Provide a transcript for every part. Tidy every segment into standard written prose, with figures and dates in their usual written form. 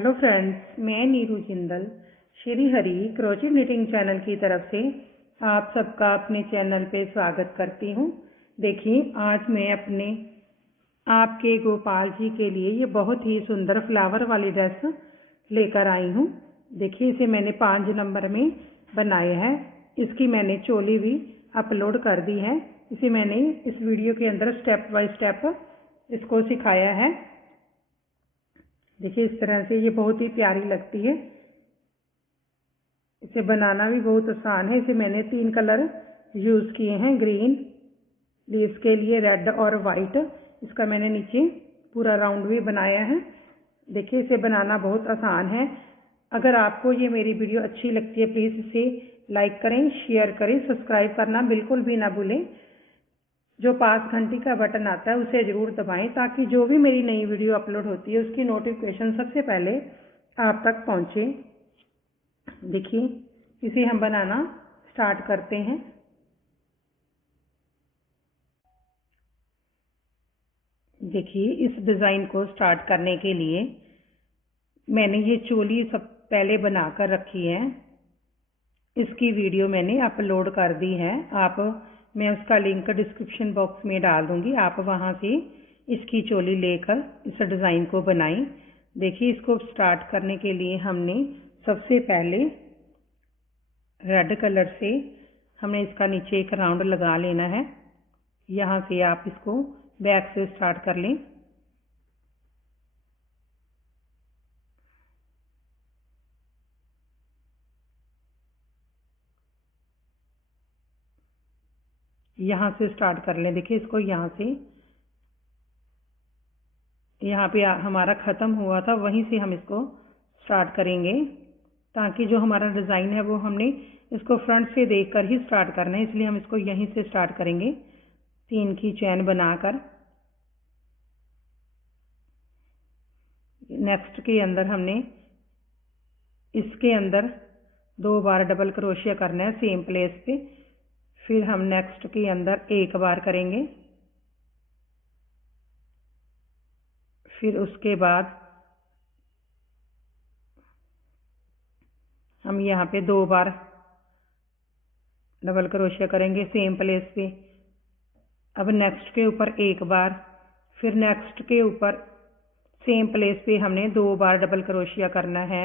Hello friends, मैं Neeru Jindal Shri Hari crochet knitting channel की तरफ से आप सबका अपने चैनल पे स्वागत करती हूँ। देखिए, आज मैं अपने आपके गोपाल जी के लिए ये बहुत ही सुंदर फ्लावर वाली ड्रेस लेकर आई हूँ। देखिए, इसे मैंने 5 नंबर में बनाया है। इसकी मैंने चोली भी अपलोड कर दी है। इसे मैंने इस वीडियो के अंदर स्टेप बाय स्टेप इसको सिखाया है। देखिए, इस तरह से ये बहुत ही प्यारी लगती है। इसे बनाना भी बहुत आसान है। इसे मैंने 3 कलर यूज़ किए हैं, ग्रीन लीव्स के लिए, रेड और वाइट। इसका मैंने नीचे पूरा राउंड भी बनाया है। देखिए, इसे बनाना बहुत आसान है। अगर आपको ये मेरी वीडियो अच्छी लगती है, प्लीज़ इसे लाइक करें, शेयर करें, सब्सक्राइब करना बिल्कुल भी ना भूलें। जो पास घंटी का बटन आता है उसे ज़रूर दबाएं, ताकि जो भी मेरी नई वीडियो अपलोड होती है उसकी नोटिफिकेशन सबसे पहले आप तक पहुंचे। देखिए, इसे हम बनाना स्टार्ट करते हैं। देखिए, इस डिज़ाइन को स्टार्ट करने के लिए मैंने ये चोली सब पहले बनाकर रखी है। इसकी वीडियो मैंने अपलोड कर दी है। मैं उसका लिंक डिस्क्रिप्शन बॉक्स में डाल दूंगी, आप वहां से इसकी चोली लेकर इस डिज़ाइन को बनाएं। देखिए, इसको स्टार्ट करने के लिए हमने सबसे पहले रेड कलर से हमने इसका नीचे एक राउंड लगा लेना है। यहाँ से आप इसको बैक से स्टार्ट कर लें। यहाँ से स्टार्ट कर लें। देखिए, इसको यहाँ से, यहाँ पे हमारा ख़त्म हुआ था, वहीं से हम इसको स्टार्ट करेंगे, ताकि जो हमारा डिज़ाइन है वो हमने इसको फ्रंट से देखकर ही स्टार्ट करना है। इसलिए हम इसको यहीं से स्टार्ट करेंगे, 3 की चैन बनाकर। नेक्स्ट के अंदर हमने इसके अंदर 2 बार डबल क्रोशिया करना है सेम प्लेस पे। फिर हम नेक्स्ट के अंदर 1 बार करेंगे। फिर उसके बाद हम यहाँ पे 2 बार डबल क्रोशिया करेंगे सेम प्लेस पे। अब नेक्स्ट के ऊपर 1 बार, फिर नेक्स्ट के ऊपर सेम प्लेस पे हमने 2 बार डबल क्रोशिया करना है।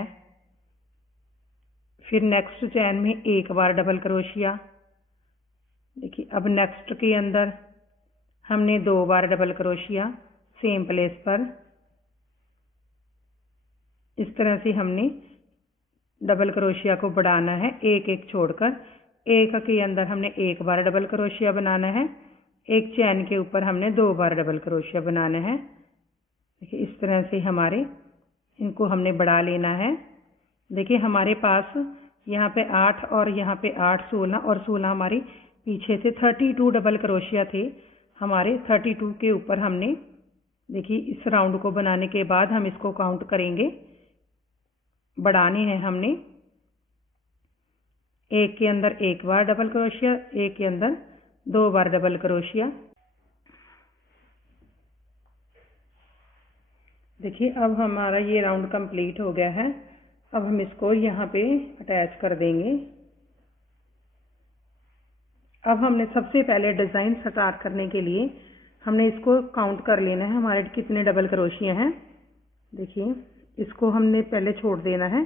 फिर नेक्स्ट चैन में 1 बार डबल क्रोशिया। देखिए, अब नेक्स्ट के अंदर हमने 2 बार डबल क्रोशिया सेम प्लेस पर। इस तरह से हमने डबल क्रोशिया को बढ़ाना है, एक एक छोड़कर। एक के अंदर हमने 1 बार डबल क्रोशिया बनाना है। एक चैन के ऊपर हमने 2 बार डबल क्रोशिया बनाना है। देखिए, इस तरह से हमारे इनको हमने बढ़ा लेना है। देखिए, हमारे पास यहाँ पे 8 और यहाँ पे 8, 16 और 16 हमारी पीछे से 32 डबल क्रोशिया थे हमारे। 32 के ऊपर हमने, देखिए, इस राउंड को बनाने के बाद हम इसको काउंट करेंगे। बढ़ाने हैं हमने, एक के अंदर 1 बार डबल क्रोशिया, एक के अंदर 2 बार डबल क्रोशिया। देखिए, अब हमारा ये राउंड कंप्लीट हो गया है। अब हम इसको यहाँ पे अटैच कर देंगे। अब हमने सबसे पहले डिज़ाइन स्टार्ट करने के लिए हमने इसको काउंट कर लेना है, हमारे कितने डबल क्रोशिया हैं। देखिए, इसको हमने पहले छोड़ देना है।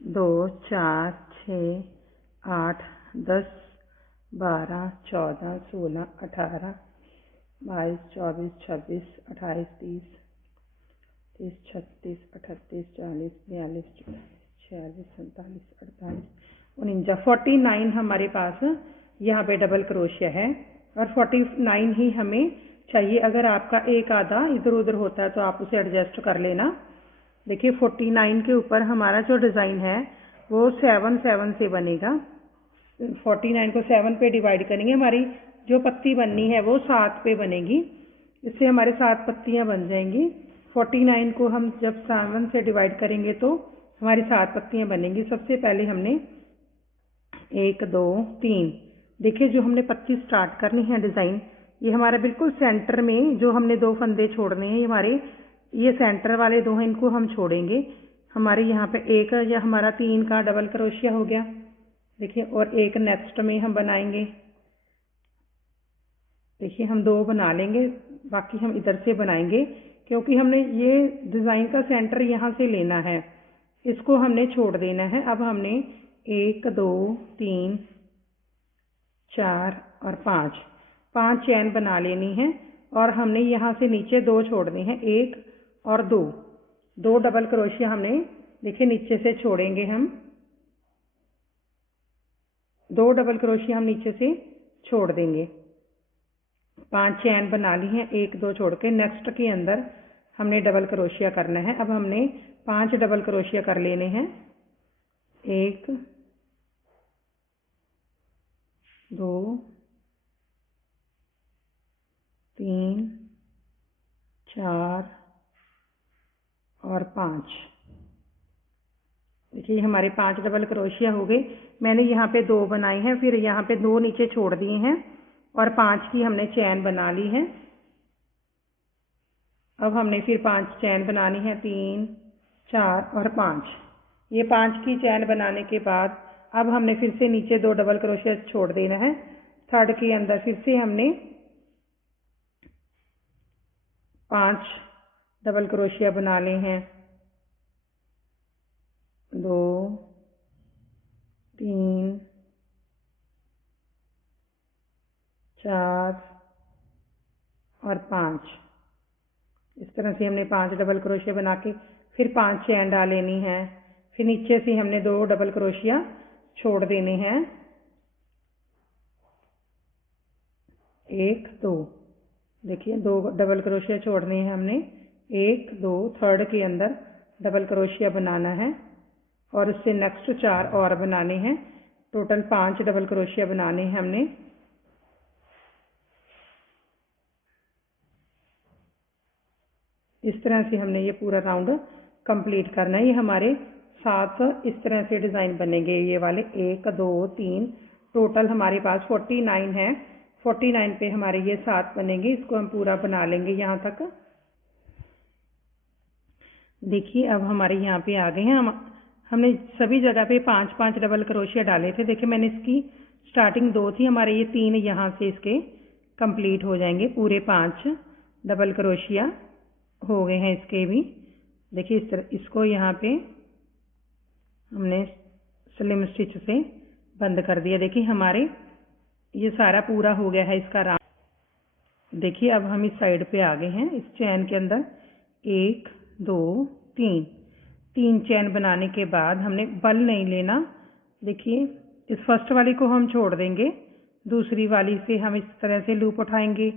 2, 4, 6, 8, 10, 12, 14, 16, 18, 22, 24, 26, 28, 30, 36, 38, 40, 42, 46, 47, 48, 49, 49 हमारे पास यहाँ पे डबल क्रोशिया है, और 49 ही हमें चाहिए। अगर आपका एक आधा इधर उधर होता है तो आप उसे एडजस्ट कर लेना। देखिए, 49 के ऊपर हमारा जो डिज़ाइन है वो 7 7 से बनेगा। 49 को 7 पे डिवाइड करेंगे, हमारी जो पत्ती बननी है वो 7 पे बनेगी। इससे हमारे 7 पत्तियां बन जाएंगी। 49 को हम जब 7 से डिवाइड करेंगे तो हमारी 7 पत्तियां बनेंगी। सबसे पहले हमने 1 2 3, देखिए, जो हमने पत्ती स्टार्ट करनी है डिज़ाइन, ये हमारा बिल्कुल सेंटर में जो हमने 2 फंदे छोड़ने हैं, हमारे ये सेंटर वाले 2 हैं, इनको हम छोड़ेंगे। हमारे यहाँ पे एक या हमारा 3 का डबल क्रोशिया हो गया। देखिए, और एक नेक्स्ट में हम बनाएंगे। देखिए, हम 2 बना लेंगे, बाकी हम इधर से बनाएंगे, क्योंकि हमने ये डिज़ाइन का सेंटर यहाँ से लेना है, इसको हमने छोड़ देना है। अब हमने 1 2 3 4 और 5 चैन बना लेनी है, और हमने यहाँ से नीचे 2 छोड़ने हैं, 1 और 2 डबल क्रोशिया हमने देखिए नीचे से छोड़ेंगे। हम 2 डबल क्रोशिया हम नीचे से छोड़ देंगे। 5 चैन बना ली हैं, 1 2 छोड़ के नेक्स्ट के अंदर हमने डबल क्रोशिया करना है। अब हमने 5 डबल क्रोशिया कर लेने हैं, 1 2 3 4 और 5। देखिए, हमारे 5 डबल क्रोशिया हो गए। मैंने यहाँ पे 2 बनाए हैं, फिर यहाँ पे 2 नीचे छोड़ दिए हैं, और 5 की हमने चैन बना ली है। अब हमने फिर 5 चैन बनानी है, 3 4 और 5। ये 5 की चैन बनाने के बाद अब हमने फिर से नीचे 2 डबल क्रोशिया छोड़ देना है। थर्ड के अंदर फिर से हमने 5 डबल क्रोशिया बना ले हैं, 2 3 4 और 5। इस तरह से हमने 5 डबल क्रोशिया बना के फिर 5 चैन डाल लेनी है। फिर नीचे से हमने 2 डबल क्रोशिया छोड़ देने हैं, 1 2। देखिए, 2 डबल क्रोशिया छोड़ने हैं हमने, 1 2। थर्ड के अंदर डबल क्रोशिया बनाना है, और उससे नेक्स्ट 4 और बनाने हैं। टोटल 5 डबल क्रोशिया बनाने हैं हमने। इस तरह से हमने ये पूरा राउंड कंप्लीट करना है। ये हमारे 7 इस तरह से डिज़ाइन बनेंगे, ये वाले 1 2 3। टोटल हमारे पास 49 है। 49 पे हमारे ये 7 बनेंगे। इसको हम पूरा बना लेंगे यहाँ तक। देखिए, अब हमारे यहाँ पे आ गए हैं। हमने सभी जगह पे 5 डबल क्रोशिया डाले थे। देखिए, मैंने इसकी स्टार्टिंग 2 थी, हमारे ये 3 यहाँ से इसके कंप्लीट हो जाएंगे। पूरे 5 डबल क्रोशिया हो गए हैं इसके भी। देखिए, इस तरह इसको यहाँ पे हमने स्लिम स्टिच से बंद कर दिया। देखिए, हमारे ये सारा पूरा हो गया है इसका राउंड। देखिए, अब हम इस साइड पे आ गए हैं। इस चैन के अंदर 1 2 3 चैन बनाने के बाद हमने बल नहीं लेना। देखिए, इस फर्स्ट वाली को हम छोड़ देंगे, दूसरी वाली से हम इस तरह से लूप उठाएंगे,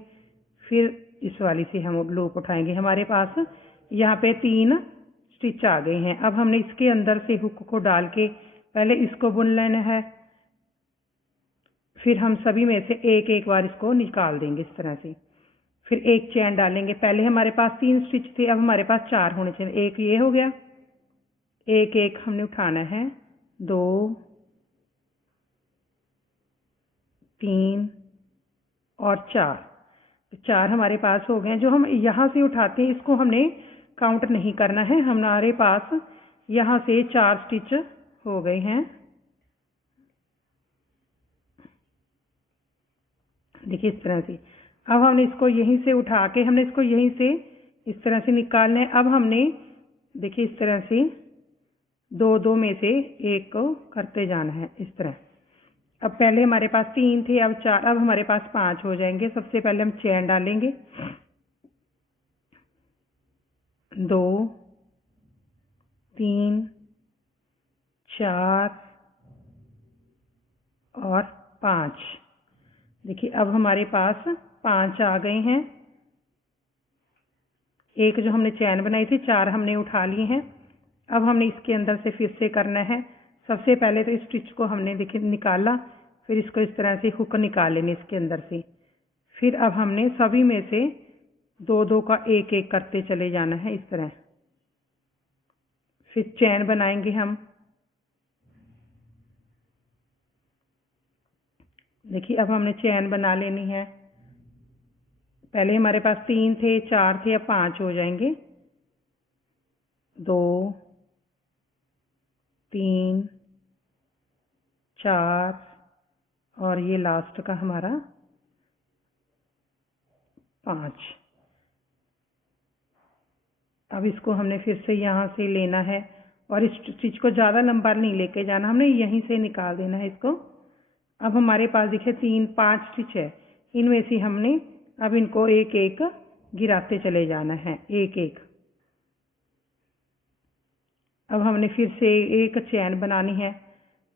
फिर इस वाली से हम लूप उठाएंगे। हमारे पास यहाँ पे 3 स्टिच आ गए हैं। अब हमने इसके अंदर से हुक को डाल के पहले इसको बुन लेना है, फिर हम सभी में से एक एक बार इसको निकाल देंगे इस तरह से। फिर एक चैन डालेंगे। पहले हमारे पास 3 स्टिच थे, अब हमारे पास 4 होने चाहिए। एक ये हो गया, एक एक हमने उठाना है, 2 3 और 4। 4 हमारे पास हो गए। जो हम यहाँ से उठाते हैं इसको हमने काउंट नहीं करना है। हमारे पास यहाँ से 4 स्टिच हो गए हैं। देखिए, इस तरह से। अब हमने इसको यहीं से उठा के हमने इसको यहीं से इस तरह से निकालना है। अब हमने देखिए इस तरह से 2 2 में से एक को करते जाना है इस तरह। अब पहले हमारे पास 3 थे, अब 4, अब हमारे पास 5 हो जाएंगे। सबसे पहले हम चैन डालेंगे, 2 3 4 और 5। देखिए, अब हमारे पास 5 आ गए हैं। एक जो हमने चैन बनाई थी, 4 हमने उठा लिए हैं। अब हमने इसके अंदर से फिर से करना है। सबसे पहले तो इस स्टिच को हमने देखिए निकाला, फिर इसको इस तरह से हुक निकाल लेंगे इसके अंदर से। फिर अब हमने सभी में से 2 2 का एक एक करते चले जाना है इस तरह। फिर चैन बनाएंगे हम। देखिए, अब हमने चैन बना लेनी है। पहले हमारे पास 3 थे, 4 थे, अब 5 हो जाएंगे, 2 3 4 और ये लास्ट का हमारा 5। अब इसको हमने फिर से यहाँ से लेना है और इस स्टिच को ज़्यादा लंबा नहीं लेके जाना, हमने यहीं से निकाल देना है इसको। अब हमारे पास देखिए 5 स्टिच है, इनमें से हमने अब इनको एक एक गिराते चले जाना है, एक एक। अब हमने फिर से एक चैन बनानी है,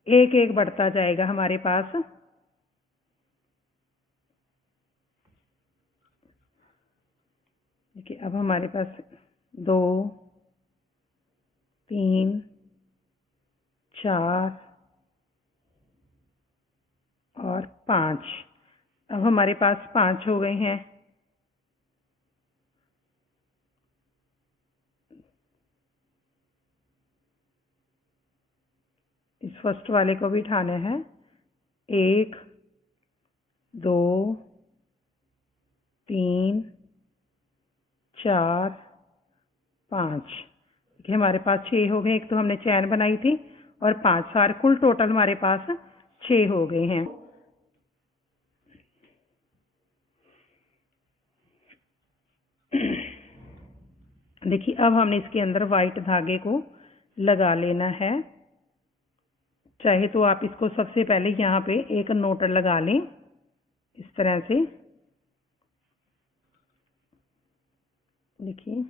एक एक बढ़ता जाएगा हमारे पास। देखिए अब हमारे पास 2 3 4 और 5। अब हमारे पास 5 हो गए हैं। इस फर्स्ट वाले को भी उठाना है, 1 2 3 4 5। देखिए हमारे पास 6 हो गए। एक तो हमने चैन बनाई थी और 5, सारे कुल टोटल हमारे पास 6 हो गए हैं। देखिए अब हमने इसके अंदर वाइट धागे को लगा लेना है। चाहे तो आप इसको सबसे पहले यहाँ पे एक नोट लगा लें इस तरह से। देखिए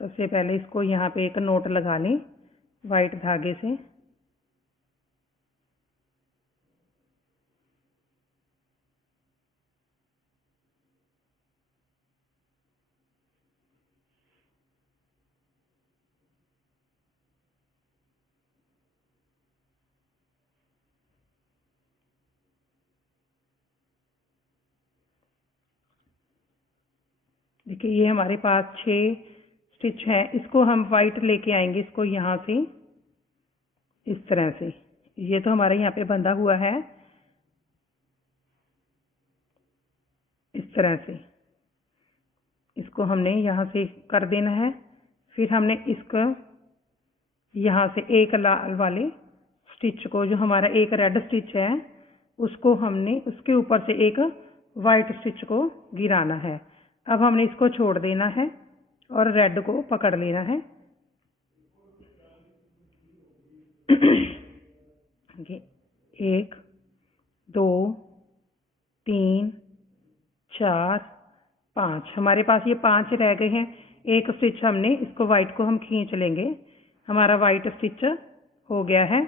सबसे पहले इसको यहाँ पे एक नोट लगा लें वाइट धागे से। देखिए ये हमारे पास 6 स्टिच है। इसको हम वाइट लेके आएंगे, इसको यहाँ से इस तरह से। ये तो हमारा यहाँ पे बंधा हुआ है इस तरह से। इसको हमने यहाँ से कर देना है। फिर हमने इसको यहाँ से एक लाल वाले स्टिच को, जो हमारा एक रेड स्टिच है, उसको हमने उसके ऊपर से एक वाइट स्टिच को गिराना है। अब हमने इसको छोड़ देना है और रेड को पकड़ लेना है। 1 2 3 4 5। हमारे पास ये 5 रह गए हैं। एक स्टिच हमने इसको वाइट को हम खींच लेंगे, हमारा वाइट स्टिच हो गया है।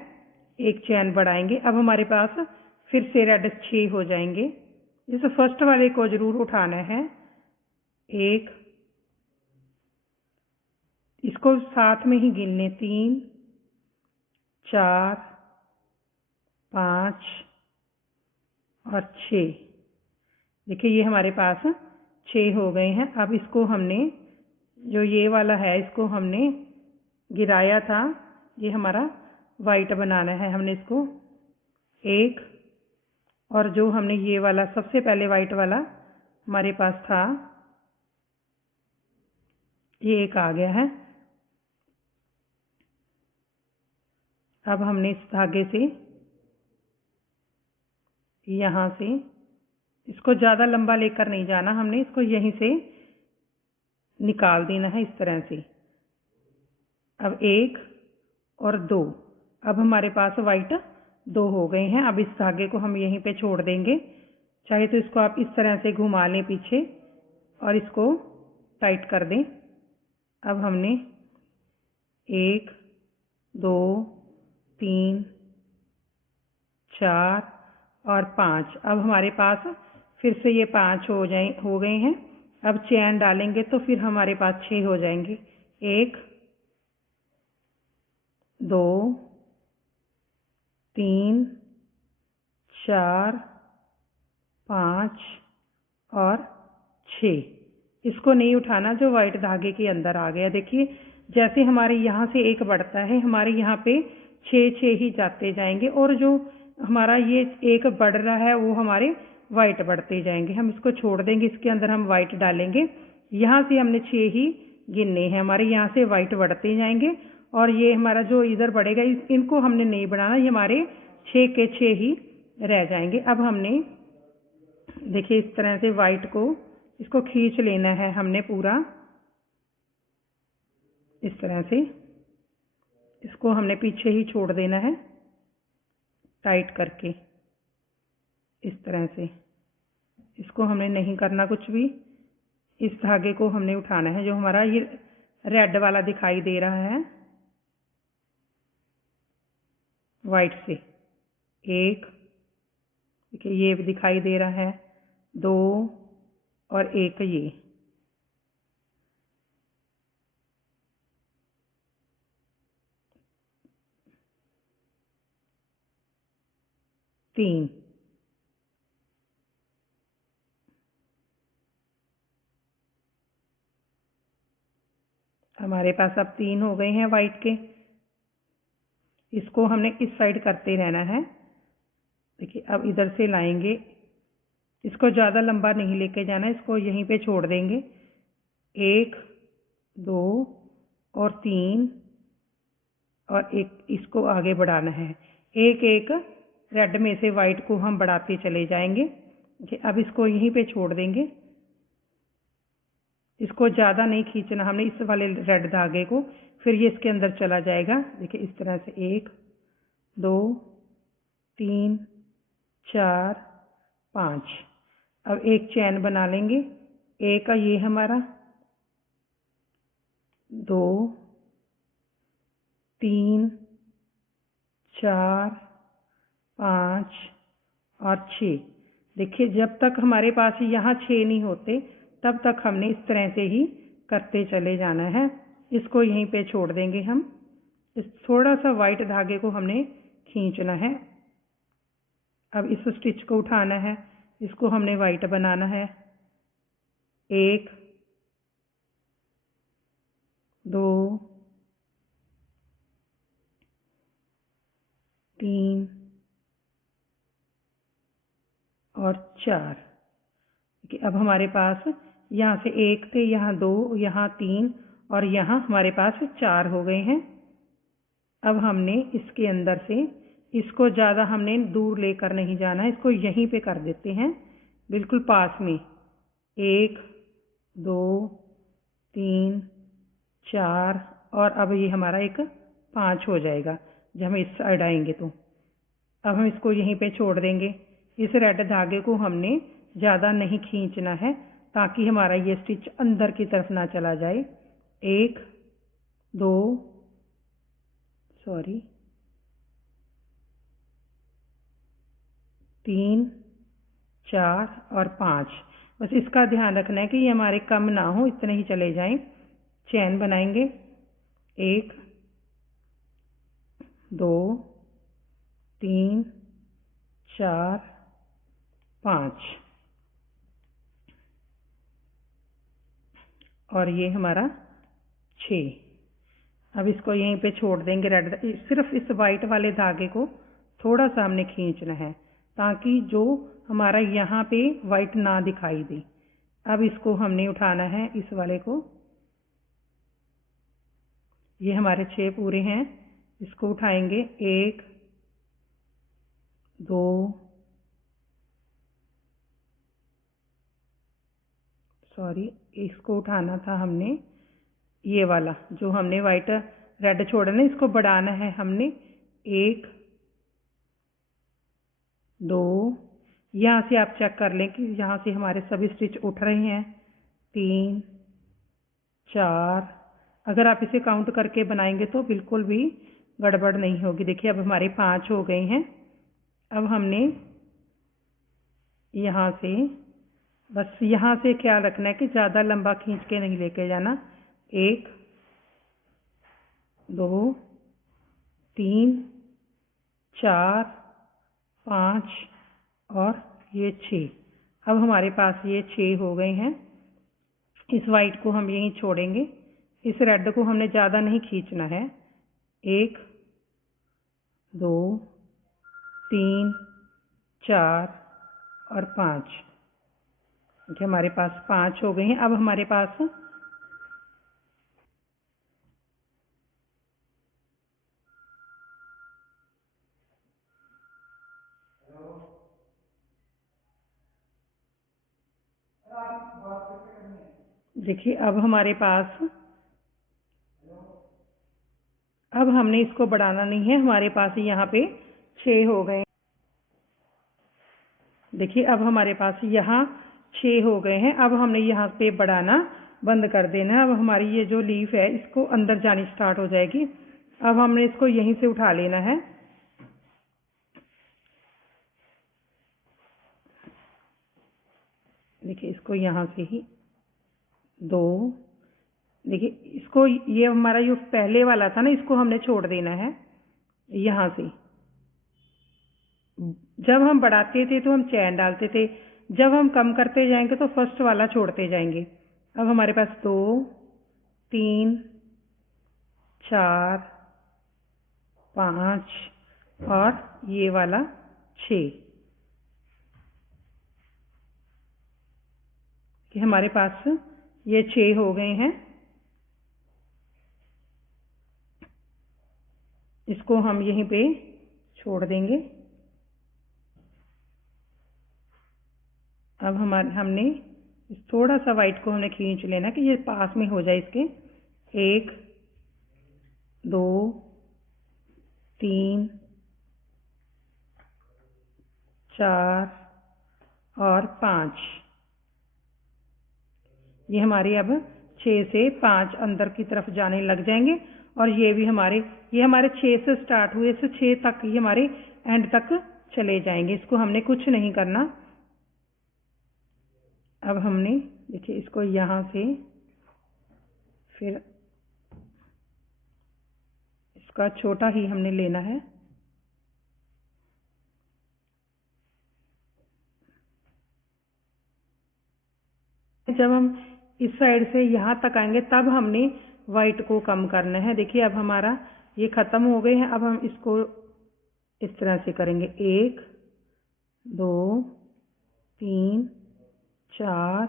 एक चैन बढ़ाएंगे। अब हमारे पास फिर से रेड 6 हो जाएंगे। इस फर्स्ट वाले को जरूर उठाना है। 1, इसको साथ में ही गिनने, 3 4 5 और 6। देखिए ये हमारे पास 6 हो गए हैं। अब इसको हमने, जो ये वाला है, इसको हमने गिराया था, ये हमारा वाइट बनाना है। हमने इसको 1, और जो हमने ये वाला सबसे पहले वाइट वाला हमारे पास था, ये एक आ गया है। अब हमने इस धागे से यहाँ से, इसको ज़्यादा लंबा लेकर नहीं जाना, हमने इसको यहीं से निकाल देना है इस तरह से। अब 1 और 2, अब हमारे पास वाइट 2 हो गए हैं। अब इस धागे को हम यहीं पे छोड़ देंगे। चाहे तो इसको आप इस तरह से घुमा लें पीछे और इसको टाइट कर दें। अब हमने 1 2 3 4 और 5। अब हमारे पास फिर से ये 5 हो गए हैं। अब चैन डालेंगे तो फिर हमारे पास 6 हो जाएंगे। 1 2 3 4 5 और 6। इसको नहीं उठाना जो वाइट धागे के अंदर आ गया। देखिए जैसे हमारे यहाँ से एक बढ़ता है, हमारे यहाँ पे 6 ही जाते जाएंगे, और जो हमारा ये एक बढ़ रहा है वो हमारे वाइट बढ़ते जाएंगे। हम इसको छोड़ देंगे, इसके अंदर हम वाइट डालेंगे। यहाँ से हमने 6 ही गिनने हैं हमारे। यहाँ से वाइट बढ़ते जाएंगे और ये हमारा जो इधर बढ़ेगा इनको हमने नहीं बढ़ाना, ये हमारे 6 के 6 ही रह जाएंगे। अब हमने देखिए इस तरह से वाइट को इसको खींच लेना है हमने पूरा, इस तरह से इसको हमने पीछे ही छोड़ देना है टाइट करके, इस तरह से इसको हमने नहीं करना कुछ भी। इस धागे को हमने उठाना है जो हमारा ये रेड वाला दिखाई दे रहा है वाइट से, एक देखिए ये दिखाई दे रहा है, 2 और एक ये, तीन, हमारे पास अब 3 हो गए हैं वाइट के। इसको हमने इस साइड करते रहना है। देखिए अब इधर से लाएंगे, इसको ज़्यादा लंबा नहीं लेके जाना, इसको यहीं पे छोड़ देंगे। 1 2 और 3 और एक इसको आगे बढ़ाना है। एक एक रेड में से वाइट को हम बढ़ाते चले जाएंगे। अब इसको यहीं पे छोड़ देंगे, इसको ज़्यादा नहीं खींचना हमने इस वाले रेड धागे को, फिर ये इसके अंदर चला जाएगा। देखिए इस तरह से 1 2 3 4 5। अब एक चैन बना लेंगे, एक का ये हमारा, 2 3 4 5 और 6। देखिए जब तक हमारे पास यहाँ 6 नहीं होते तब तक हमने इस तरह से ही करते चले जाना है। इसको यहीं पे छोड़ देंगे हम। इस थोड़ा सा वाइट धागे को हमने खींचना है। अब इस स्टिच को उठाना है, इसको हमने वाइट बनाना है। 1 2 3 और 4। अब हमारे पास यहाँ से 1 थे, यहाँ 2, यहाँ 3 और यहाँ हमारे पास 4 हो गए हैं। अब हमने इसके अंदर से इसको ज़्यादा हमने दूर लेकर नहीं जाना, इसको यहीं पे कर देते हैं बिल्कुल पास में। 1 2 3 4 और अब ये हमारा एक 5 हो जाएगा जब हम इस साइड आएंगे तो। अब हम इसको यहीं पे छोड़ देंगे। इस रेड धागे को हमने ज़्यादा नहीं खींचना है ताकि हमारा ये स्टिच अंदर की तरफ ना चला जाए। 1 2 3 4 और 5। बस इसका ध्यान रखना है कि ये हमारे कम ना हो, इतने ही चले जाएं। चैन बनाएंगे, 1 2 3 4 5 और ये हमारा 6। अब इसको यहीं पे छोड़ देंगे। रेड सिर्फ इस वाइट वाले धागे को थोड़ा सा हमने खींचना है ताकि जो हमारा यहाँ पे वाइट ना दिखाई दे। अब इसको हमने उठाना है इस वाले को, ये हमारे 6 पूरे हैं। इसको उठाएंगे, 1 2 इसको उठाना था हमने, ये वाला जो हमने वाइट रेड छोड़ा ना, इसको बढ़ाना है हमने। 1 2, यहाँ से आप चेक कर लें कि यहाँ से हमारे सभी स्टिच उठ रहे हैं। 3 4, अगर आप इसे काउंट करके बनाएंगे तो बिल्कुल भी गड़बड़ नहीं होगी। देखिए अब हमारे 5 हो गए हैं। अब हमने यहाँ से बस यहाँ से ख्याल रखना है कि ज़्यादा लंबा खींच के नहीं लेके जाना। 1 2 3 4 5 और ये 6। अब हमारे पास ये 6 हो गए हैं। इस वाइट को हम यहीं छोड़ेंगे, इस रेड को हमने ज़्यादा नहीं खींचना है। 1 2 3 4 और 5। देखिए हमारे पास 5 हो गए हैं। अब हमारे पास देखिए अब हमारे पास, अब हमने इसको बढ़ाना नहीं है, हमारे पास यहाँ पे 6 हो गए। देखिए अब हमारे पास यहाँ 6 हो गए हैं। अब हमने यहाँ पे बढ़ाना बंद कर देना है। अब हमारी ये जो लीफ है इसको अंदर जानी स्टार्ट हो जाएगी। अब हमने इसको यहीं से उठा लेना है। देखिए इसको यहाँ से ही 2, देखिए इसको, ये हमारा जो पहले वाला था ना, इसको हमने छोड़ देना है यहाँ से। जब हम बढ़ाते थे तो हम चैन डालते थे, जब हम कम करते जाएंगे तो फर्स्ट वाला छोड़ते जाएंगे। अब हमारे पास 2, 3, 4, 5 और ये वाला 6, कि हमारे पास ये 6 हो गए हैं। इसको हम यहीं पे छोड़ देंगे। अब हमने थोड़ा सा वाइट को हमने खींच लेना कि ये पास में हो जाए इसके। 1, 2, 3, 4 और 5। ये हमारे अब 6 से 5 अंदर की तरफ जाने लग जाएंगे। और ये भी हमारे, ये हमारे 6 से स्टार्ट हुए से 6 तक ही हमारे एंड तक चले जाएंगे। इसको हमने कुछ नहीं करना। अब हमने देखिए इसको यहाँ से, फिर इसका छोटा ही हमने लेना है। जब हम इस साइड से यहाँ तक आएंगे तब हमने वाइट को कम करना है। देखिए अब हमारा ये खत्म हो गए हैं। अब हम इसको इस तरह से करेंगे। 1, 2, 3, 4,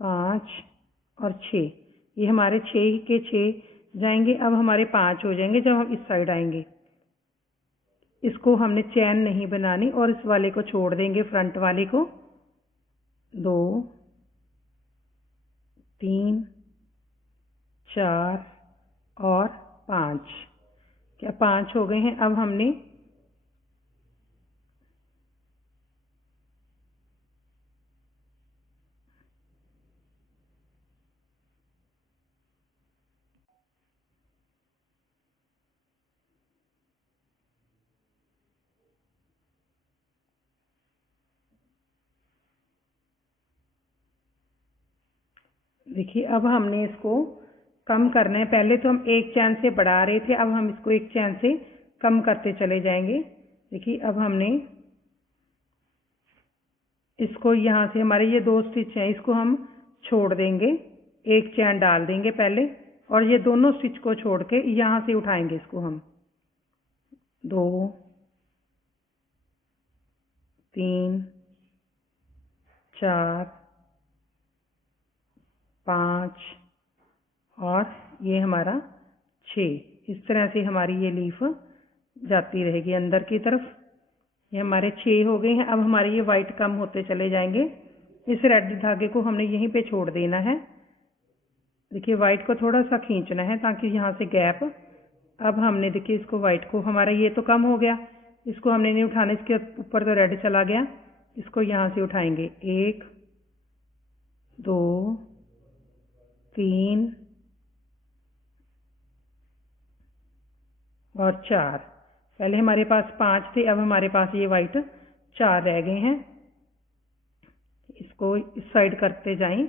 5 और 6। ये हमारे 6 के 6 जाएंगे। अब हमारे 5 हो जाएंगे जब हम इस साइड आएंगे। इसको हमने चैन नहीं बनानी और इस वाले को छोड़ देंगे, फ्रंट वाले को। 2, 3, 4 और 5। क्या 5 हो गए हैं? अब हमने देखिए अब हमने इसको कम करना है। पहले तो हम एक चैन से बढ़ा रहे थे, अब हम इसको एक चैन से कम करते चले जाएंगे। देखिए अब हमने इसको यहाँ से, हमारे ये 2 स्टिच हैं, इसको हम छोड़ देंगे, एक चैन डाल देंगे पहले और ये दोनों स्टिच को छोड़ के यहाँ से उठाएंगे इसको हम। 2, 3, 4, 5 और ये हमारा 6। इस तरह से हमारी ये लीफ जाती रहेगी अंदर की तरफ। ये हमारे 6 हो गए हैं। अब हमारे ये वाइट कम होते चले जाएंगे। इस रेड धागे को हमने यहीं पे छोड़ देना है। देखिए वाइट को थोड़ा सा खींचना है ताकि यहाँ से गैप। अब हमने देखिए इसको, वाइट को, हमारा ये तो कम हो गया, इसको हमने नहीं उठाना, इसके ऊपर तो रेड चला गया। इसको यहाँ से उठाएंगे। 1, 2, 3 और 4। पहले हमारे पास 5 थे, अब हमारे पास ये वाइट 4 रह गए हैं। इसको इस साइड करते जाएं।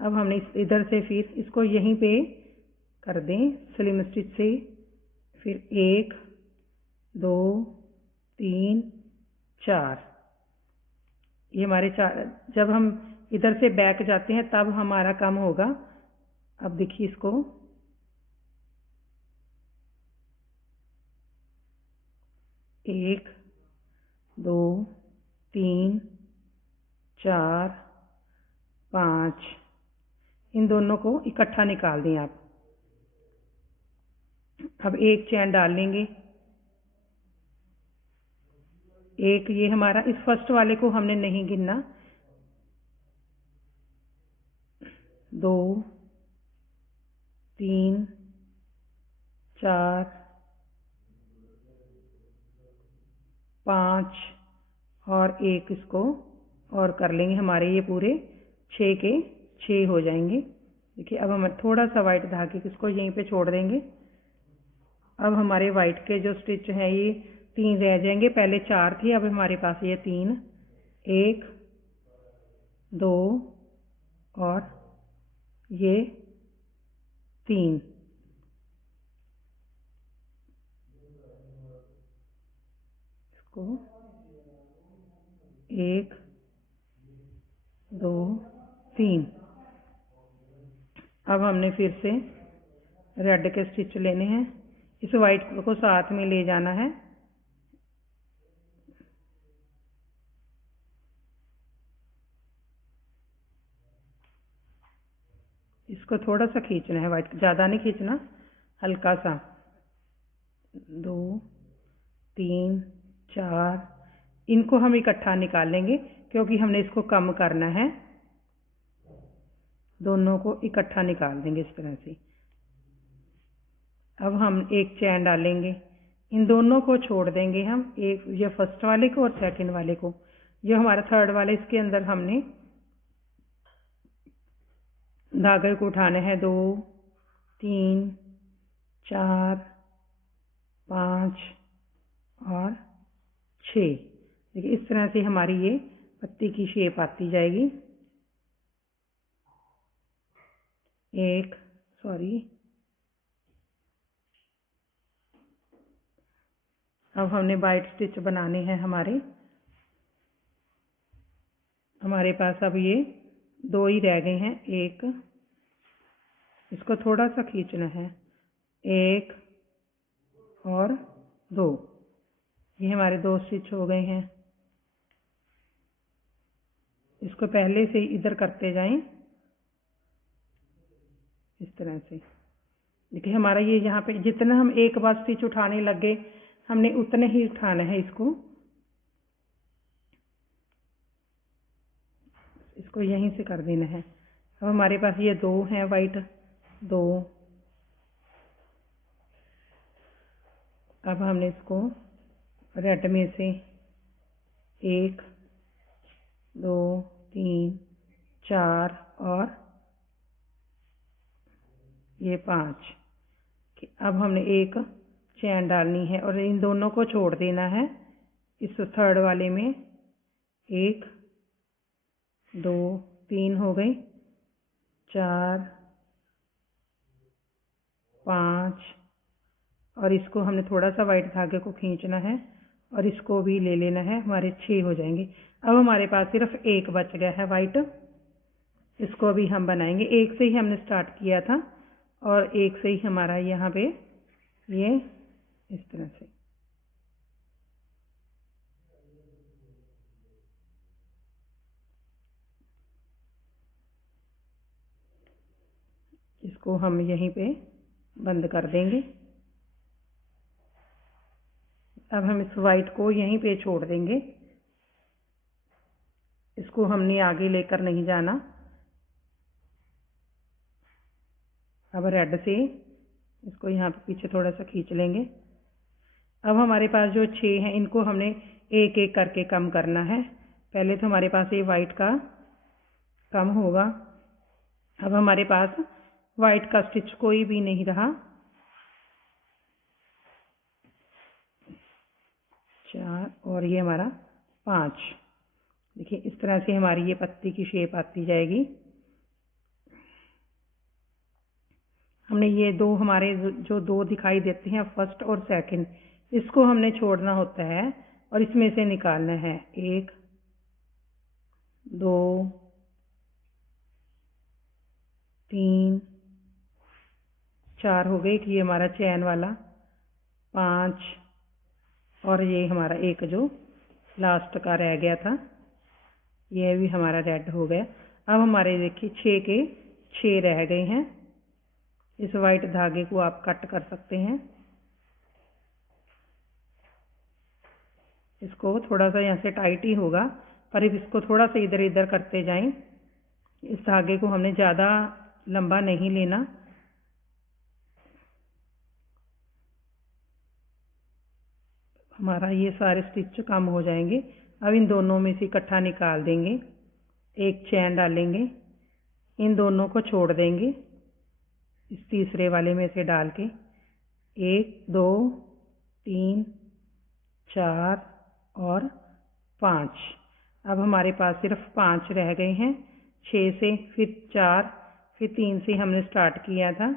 अब हमने इधर से फिर इसको यहीं पे कर दें स्लिम स्टिच से। फिर 1, 2, 3, 4। ये हमारे 4। जब हम इधर से बैक जाते हैं तब हमारा कम होगा। अब देखिए इसको 1, 2, 3, 4, 5, इन दोनों को इकट्ठा निकाल दें आप। अब एक चैन डाल लेंगे। एक ये हमारा, इस फर्स्ट वाले को हमने नहीं गिनना, 2 3 4 5 और 1 इसको और कर लेंगे। हमारे ये पूरे 6 के 6 हो जाएंगे। देखिए अब हम थोड़ा सा वाइट धागे इसको यहीं पे छोड़ देंगे। अब हमारे वाइट के जो स्टिच हैं ये 3 रह जाएंगे, पहले 4 थे, अब हमारे पास ये 3, 1 2 और ये 3। इसको 1 2 3। अब हमने फिर से रेड के स्टिच लेने हैं, इस वाइट को साथ में ले जाना है। इसको थोड़ा सा खींचना है, वाइट ज़्यादा नहीं खींचना, हल्का सा। 2 3 4 इनको हम इकट्ठा निकाल लेंगे क्योंकि हमने इसको कम करना है। दोनों को इकट्ठा निकाल देंगे इस तरह से। अब हम एक चैन डालेंगे, इन दोनों को छोड़ देंगे हम, एक ये फर्स्ट वाले को और सेकंड वाले को। जो हमारा थर्ड वाले इसके अंदर हमने धागे को उठाना है। 2 3 4 5 और 6। देखिए इस तरह से हमारी ये पत्ती की शेप आती जाएगी। अब हमने वाइट स्टिच बनाने हैं हमारे पास अब ये 2 ही रह गए हैं। एक, इसको थोड़ा सा खींचना है, 1 और 2, ये हमारे 2 स्टिच हो गए हैं। इसको पहले से इधर करते जाएं इस तरह से। देखिए हमारा ये यहाँ पे जितना हम एक बार स्टिच उठाने लगे हमने उतने ही उठाना है इसको यहीं से कर देना है। अब हमारे पास ये 2 हैं वाइट, 2। अब हमने इसको रेड में से 1 2 3 4 और ये 5। अब हमने एक चैन डालनी है और इन दोनों को छोड़ देना है। इस थर्ड वाले में 1 2 3 हो गई, 4 5 और इसको हमने थोड़ा सा वाइट धागे को खींचना है और इसको भी ले लेना है, हमारे 6 हो जाएंगे। अब हमारे पास सिर्फ एक बच गया है वाइट, इसको भी हम बनाएंगे। एक से ही हमने स्टार्ट किया था और एक से ही हमारा यहाँ पे ये इस तरह से। इसको हम यहीं पे बंद कर देंगे। अब हम इस वाइट को यहीं पे छोड़ देंगे, इसको हमने आगे लेकर नहीं जाना। अब रेड से इसको यहाँ पे पीछे थोड़ा सा खींच लेंगे। अब हमारे पास जो 6 हैं इनको हमने एक एक करके कम करना है। पहले तो हमारे पास ये वाइट का कम होगा। अब हमारे पास वाइट का स्टिच कोई भी नहीं रहा। 4 और ये हमारा 5। देखिए इस तरह से हमारी ये पत्ती की शेप आती जाएगी। हमने ये 2 हमारे जो 2 दिखाई देते हैं फर्स्ट और सेकंड, इसको हमने छोड़ना होता है और इसमें से निकालना है। 1 2 3 4 हो गई, ये हमारा चैन वाला, 5 और ये हमारा एक जो लास्ट का रह गया था, ये भी हमारा रेड हो गया। अब हमारे देखिए 6 के 6 रह गए हैं। इस वाइट धागे को आप कट कर सकते हैं। इसको थोड़ा सा यहाँ से टाइट ही होगा, पर इसको थोड़ा सा इधर इधर करते जाएं इस धागे को हमने ज़्यादा लंबा नहीं लेना। हमारा ये सारे स्टिच कम हो जाएंगे। अब इन दोनों में से इकट्ठा निकाल देंगे, एक चैन डालेंगे, इन दोनों को छोड़ देंगे, इस तीसरे वाले में से डाल के 1 2 3 4 और 5। अब हमारे पास सिर्फ 5 रह गए हैं। 6 से, फिर 4, फिर 3 से हमने स्टार्ट किया था।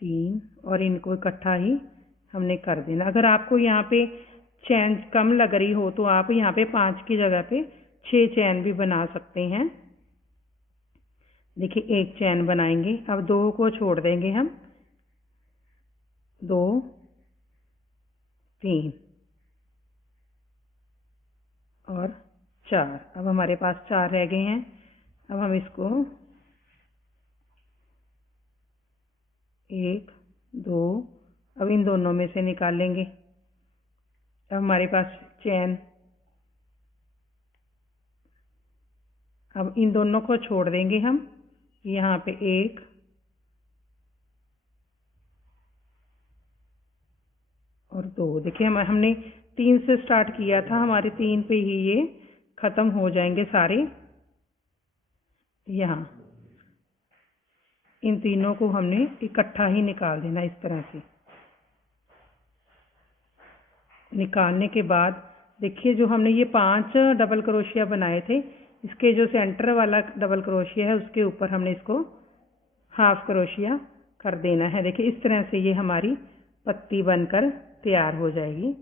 3 और इनको इकट्ठा ही हमने कर देना। अगर आपको यहाँ पे चैन कम लग रही हो तो आप यहाँ पे 5 की जगह पे 6 चैन भी बना सकते हैं। देखिए, एक चैन बनाएंगे। अब 2 को छोड़ देंगे हम, 2 3 और 4। अब हमारे पास 4 रह गए हैं। अब हम इसको 1 2, अब इन दोनों में से निकालेंगे। अब हमारे पास चैन, अब इन दोनों को छोड़ देंगे हम, यहाँ पे 1 और 2। देखिए, हमने 3 से स्टार्ट किया था, हमारे 3 पे ही ये खत्म हो जाएंगे सारे। यहाँ इन तीनों को हमने इकट्ठा ही निकाल देना। इस तरह से निकालने के बाद देखिए, जो हमने ये 5 डबल क्रोशिया बनाए थे, इसके जो सेंटर वाला डबल क्रोशिया है उसके ऊपर हमने इसको हाफ क्रोशिया कर देना है। देखिए, इस तरह से ये हमारी पत्ती बनकर तैयार हो जाएगी।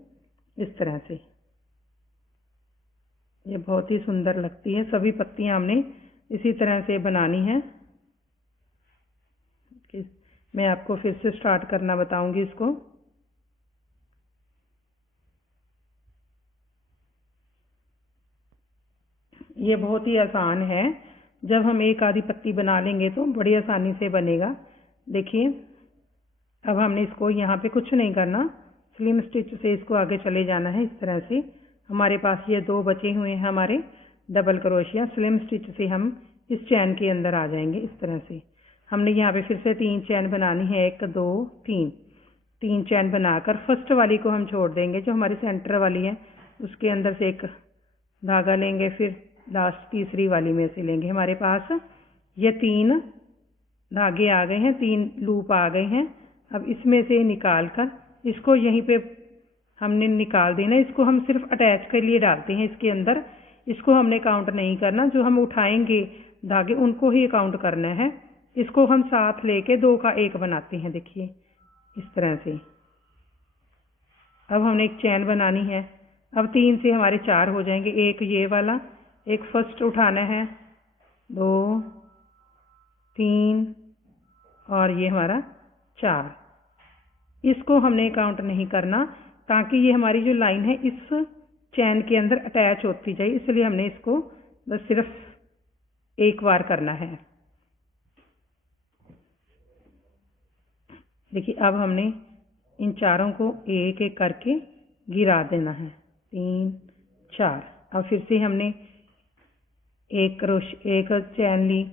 इस तरह से ये बहुत ही सुंदर लगती है। सभी पत्तियां हमने इसी तरह से बनानी है। मैं आपको फिर से स्टार्ट करना बताऊंगी इसको। ये बहुत ही आसान है। जब हम एक आधी पत्ती बना लेंगे तो बड़ी आसानी से बनेगा। देखिए, अब हमने इसको यहाँ पे कुछ नहीं करना, स्लिम स्टिच से इसको आगे चले जाना है। इस तरह से हमारे पास ये 2 बचे हुए हैं हमारे डबल क्रोशिया। स्लिम स्टिच से हम इस चैन के अंदर आ जाएंगे। इस तरह से हमने यहाँ पे फिर से 3 चैन बनानी है। 1 2 3 चैन बनाकर फर्स्ट वाली को हम छोड़ देंगे, जो हमारी सेंटर वाली है उसके अंदर से एक धागा लेंगे, फिर लास्ट तीसरी वाली में से लेंगे। हमारे पास ये 3 धागे आ गए हैं, 3 लूप आ गए हैं। अब इसमें से निकाल कर इसको यहीं पे हमने निकाल देना। इसको हम सिर्फ अटैच के लिए डालते हैं इसके अंदर, इसको हमने काउंट नहीं करना। जो हम उठाएंगे धागे उनको ही काउंट करना है। इसको हम साथ लेके 2 का 1 बनाते हैं। देखिए, इस तरह से अब हमने एक चैन बनानी है। अब 3 से हमारे 4 हो जाएंगे। एक ये वाला, एक फर्स्ट उठाना है, 2 3 और ये हमारा 4। इसको हमने काउंट नहीं करना, ताकि ये हमारी जो लाइन है इस चैन के अंदर अटैच होती जाए, इसलिए हमने इसको बस सिर्फ एक बार करना है। देखिए, अब हमने इन चारों को एक एक करके गिरा देना है। 3 4। अब फिर से हमने एक चैन ली,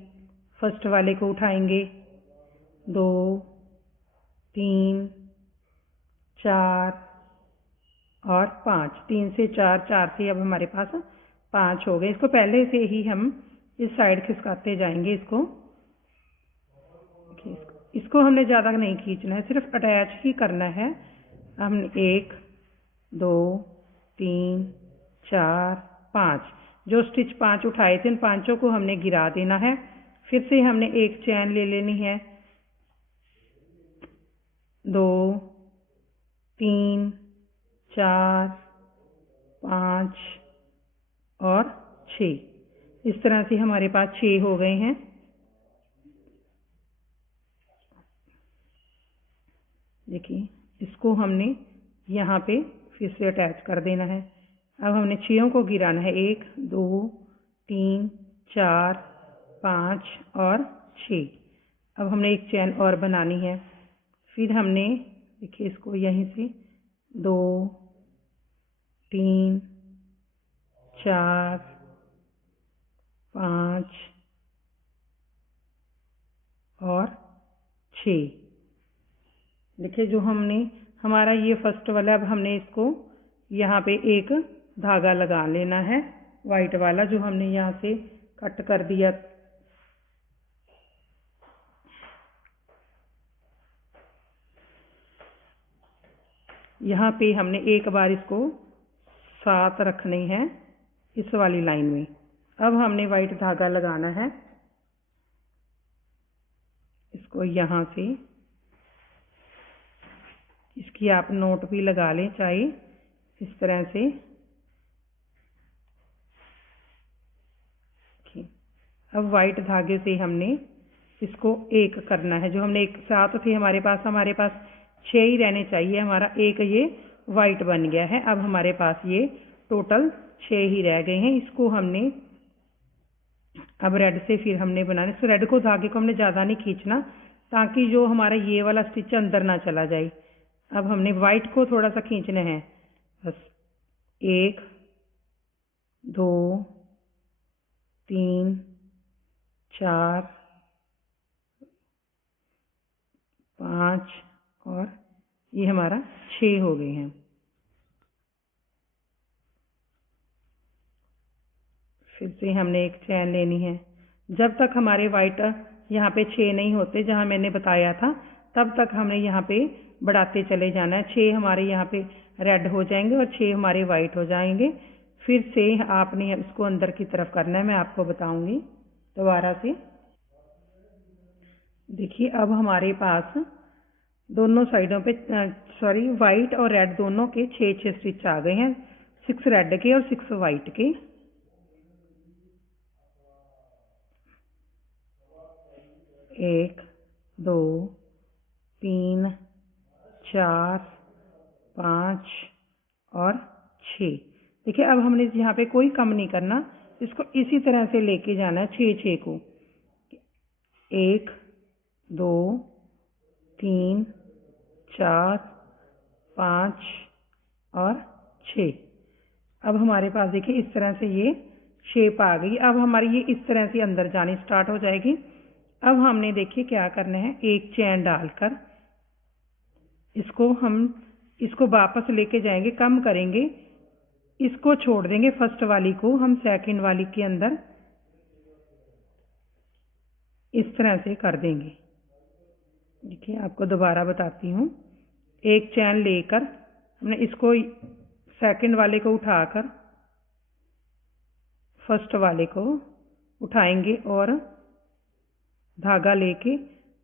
फर्स्ट वाले को उठाएंगे, 2 3 4 और 5। 3 से 4, 4 से अब हमारे पास 5 हो गए। इसको पहले से ही हम इस साइड खिसकाते जाएंगे। इसको हमने ज़्यादा नहीं खींचना है, सिर्फ अटैच ही करना है। हमने 1 2 3 4 5, जो स्टिच 5 उठाए थे उन 5 को हमने गिरा देना है। फिर से हमने एक चैन ले लेनी है, 2 3 4 5 और 6। इस तरह से हमारे पास 6 हो गए हैं। देखिए, इसको हमने यहाँ पे फिर से अटैच कर देना है। अब हमने 6 को गिराना है, 1 2 3 4 5 और 6। अब हमने एक चैन और बनानी है। फिर हमने देखिए इसको यहीं से 2 3 4 5 और 6। देखिए जो हमने हमारा ये फर्स्ट वाला, अब हमने इसको यहाँ पे एक धागा लगा लेना है वाइट वाला जो हमने यहाँ से कट कर दिया। यहाँ पे हमने एक बार इसको साथ रखनी है इस वाली लाइन में। अब हमने वाइट धागा लगाना है, इसको यहाँ से, इसकी आप नोट भी लगा लें चाहे इस तरह से। अब वाइट धागे से हमने इसको एक करना है। जो हमने एक साथ थे हमारे पास 6 ही रहने चाहिए, हमारा एक ये वाइट बन गया है। अब हमारे पास ये टोटल 6 ही रह गए हैं। इसको हमने अब रेड से फिर हमने बनाने, तो रेड को धागे को हमने ज़्यादा नहीं खींचना ताकि जो हमारा ये वाला स्टिच अंदर ना चला जाए। अब हमने वाइट को थोड़ा सा खींचना है, बस 1 2 3 4 5 और ये हमारा 6 हो गए हैं। फिर से हमने एक चैन लेनी है। जब तक हमारे वाइट यहाँ पे 6 नहीं होते जहाँ मैंने बताया था, तब तक हमें यहाँ पे बढ़ाते चले जाना है। 6 हमारे यहाँ पे रेड हो जाएंगे और 6 हमारे वाइट हो जाएंगे। फिर से आपने इसको अंदर की तरफ करना है, मैं आपको बताऊंगी दोबारा से। देखिए अब हमारे पास दोनों साइडों पे सॉरी वाइट और रेड दोनों के 6 स्टिच आ गए हैं, 6 रेड के और 6 वाइट के। 1 2 3 4 5 और 6। देखिए अब हमने यहाँ पे कोई कम नहीं करना, इसको इसी तरह से लेके जाना है 6 को। 1 2 3 4 5 और 6। अब हमारे पास देखिए इस तरह से ये शेप आ गई। अब हमारी ये इस तरह से अंदर जानी स्टार्ट हो जाएगी। अब हमने देखिए क्या करना है, एक चैन डालकर इसको वापस लेके जाएंगे, कम करेंगे, इसको छोड़ देंगे फर्स्ट वाली को, हम सेकंड वाली के अंदर इस तरह से कर देंगे। देखिए आपको दोबारा बताती हूँ, एक चैन लेकर हमने इसको सेकंड वाले को उठाकर फर्स्ट वाले को उठाएंगे और धागा लेके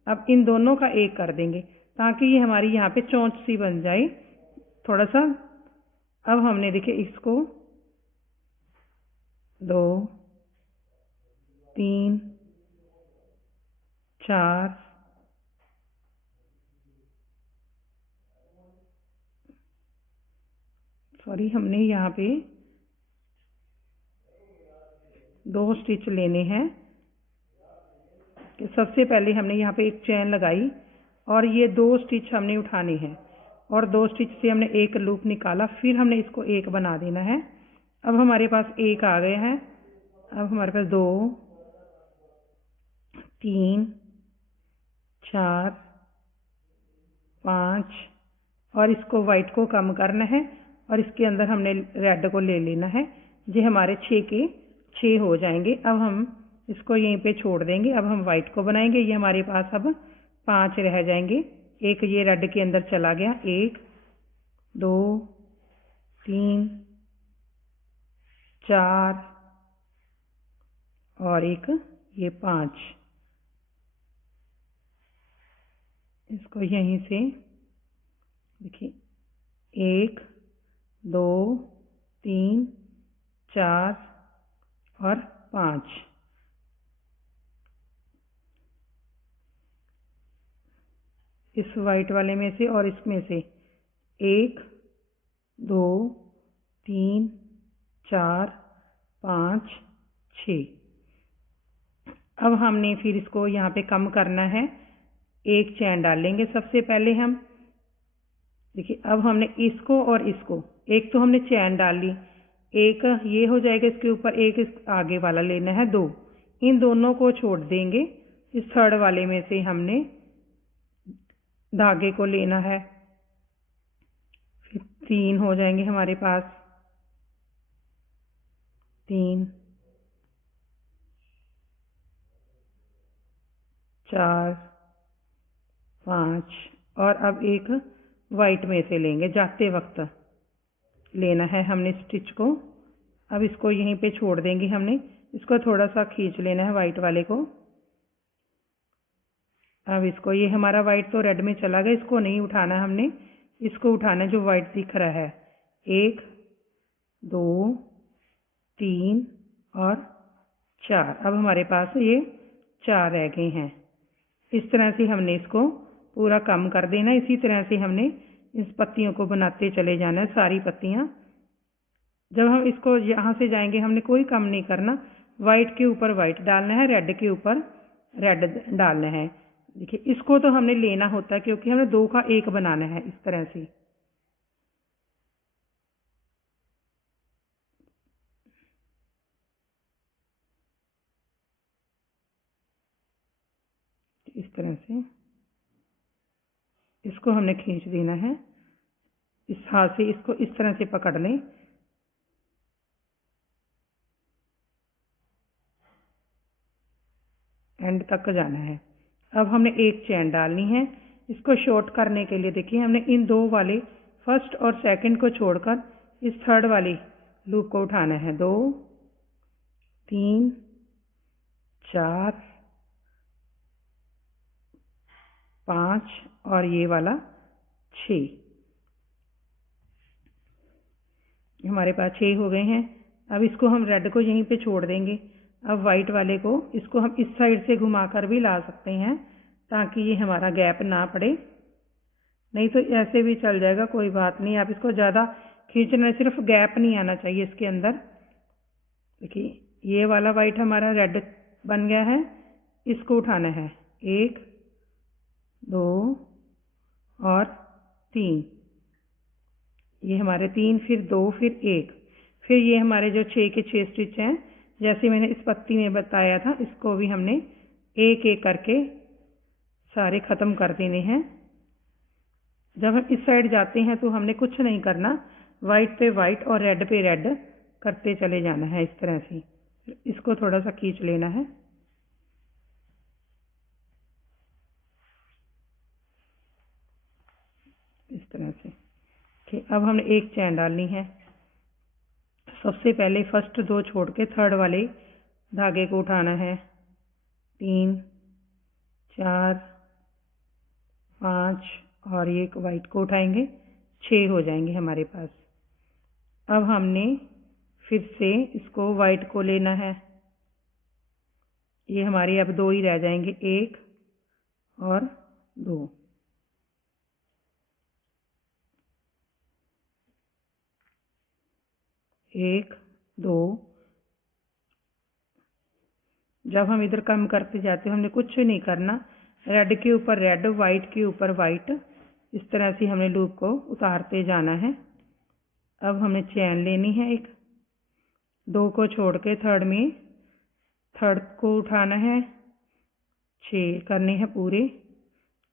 अब इन दोनों का एक कर देंगे ताकि ये हमारी यहाँ पे चोंच सी बन जाए थोड़ा सा। अब हमने देखिए इसको 2 3 4 सॉरी हमने यहाँ पे 2 स्टिच लेने हैं। सबसे पहले हमने यहाँ पे एक चैन लगाई और ये 2 स्टिच हमने उठाने हैं और 2 स्टिच से हमने एक लूप निकाला, फिर हमने इसको एक बना देना है। अब हमारे पास एक आ गए हैं। अब हमारे पास 2 3 4 5 और इसको वाइट को कम करना है और इसके अंदर हमने रेड को ले लेना है। ये हमारे 6 के 6 हो जाएंगे। अब हम इसको यहीं पे छोड़ देंगे। अब हम वाइट को बनाएंगे। ये हमारे पास अब 5 रह जाएंगे। एक ये रेड के अंदर चला गया, 1 2 3 4 और एक ये 5। इसको यहीं से देखिए 1 2 3 4 और 5। इस वाइट वाले में से और इसमें से 1 2 3 4 5 6। अब हमने फिर इसको यहाँ पे कम करना है, एक चैन डालेंगे। सबसे पहले हम देखिए अब हमने इसको और इसको, एक तो हमने चैन डाल ली, एक ये हो जाएगा इसके ऊपर, एक इस आगे वाला लेना है 2, इन दोनों को छोड़ देंगे। इस थर्ड वाले में से हमने धागे को लेना है, फिर 3 हो जाएंगे हमारे पास, 3 4 5 और अब एक वाइट में से लेंगे, जाते वक्त लेना है हमने स्टिच को। अब इसको यहीं पे छोड़ देंगे हमने, इसको थोड़ा सा खींच लेना है वाइट वाले को। अब इसको, ये हमारा वाइट तो रेड में चला गया, इसको नहीं उठाना हमने, इसको उठाना जो वाइट दिख रहा है। 1 2 3 और 4, अब हमारे पास ये 4 रह गए हैं। इस तरह से हमने इसको पूरा कम कर देना, इसी तरह से हमने इस पत्तियों को बनाते चले जाना है, सारी पत्तियां। जब हम इसको यहाँ से जाएंगे हमने कोई कम नहीं करना, वाइट के ऊपर वाइट डालना है, रेड के ऊपर रेड डालना है। देखिए इसको तो हमने लेना होता है क्योंकि हमें 2 का 1 बनाना है, इस तरह से। इस तरह से इसको हमने खींच देना है, इस हाथ से इसको इस तरह से पकड़ लें, एंड तक जाना है। अब हमने एक चैन डालनी है, इसको शॉर्ट करने के लिए देखिए हमने इन 2 वाले फर्स्ट और सेकंड को छोड़कर इस थर्ड वाली लूप को उठाना है। 2 3 4 5 और ये वाला 6, हमारे पास 6 हो गए हैं। अब इसको हम रेड को यहीं पे छोड़ देंगे। अब वाइट वाले को, इसको हम इस साइड से घुमाकर भी ला सकते हैं ताकि ये हमारा गैप ना पड़े, नहीं तो ऐसे भी चल जाएगा, कोई बात नहीं। आप इसको ज़्यादा खींचना, सिर्फ गैप नहीं आना चाहिए इसके अंदर। देखिए ये वाला वाइट हमारा रेड बन गया है, इसको उठाना है। 1 2 और 3, ये हमारे 3, फिर 2, फिर 1, फिर ये हमारे जो 6 के 6 स्टिच हैं, जैसे मैंने इस पत्ती में बताया था, इसको भी हमने एक एक करके सारे ख़त्म कर देने हैं। जब हम इस साइड जाते हैं तो हमने कुछ नहीं करना, वाइट पे वाइट और रेड पे रेड करते चले जाना है, इस तरह से। इसको थोड़ा सा खींच लेना है, इस तरह से। ठीक, अब हमने एक चैन डालनी है। सबसे पहले फर्स्ट 2 छोड़ के थर्ड वाले धागे को उठाना है। 3 4 5 और एक वाइट को उठाएंगे, 6 हो जाएंगे हमारे पास। अब हमने फिर से इसको वाइट को लेना है, ये हमारे अब 2 ही रह जाएंगे, 1 और 2। एक 2, जब हम इधर कम करते जाते हैं हमने कुछ नहीं करना, रेड के ऊपर रेड, वाइट के ऊपर वाइट, इस तरह से हमने लूप को उतारते जाना है। अब हमने चैन लेनी है, एक 2 को छोड़ के थर्ड को उठाना है, 6 करने हैं पूरे,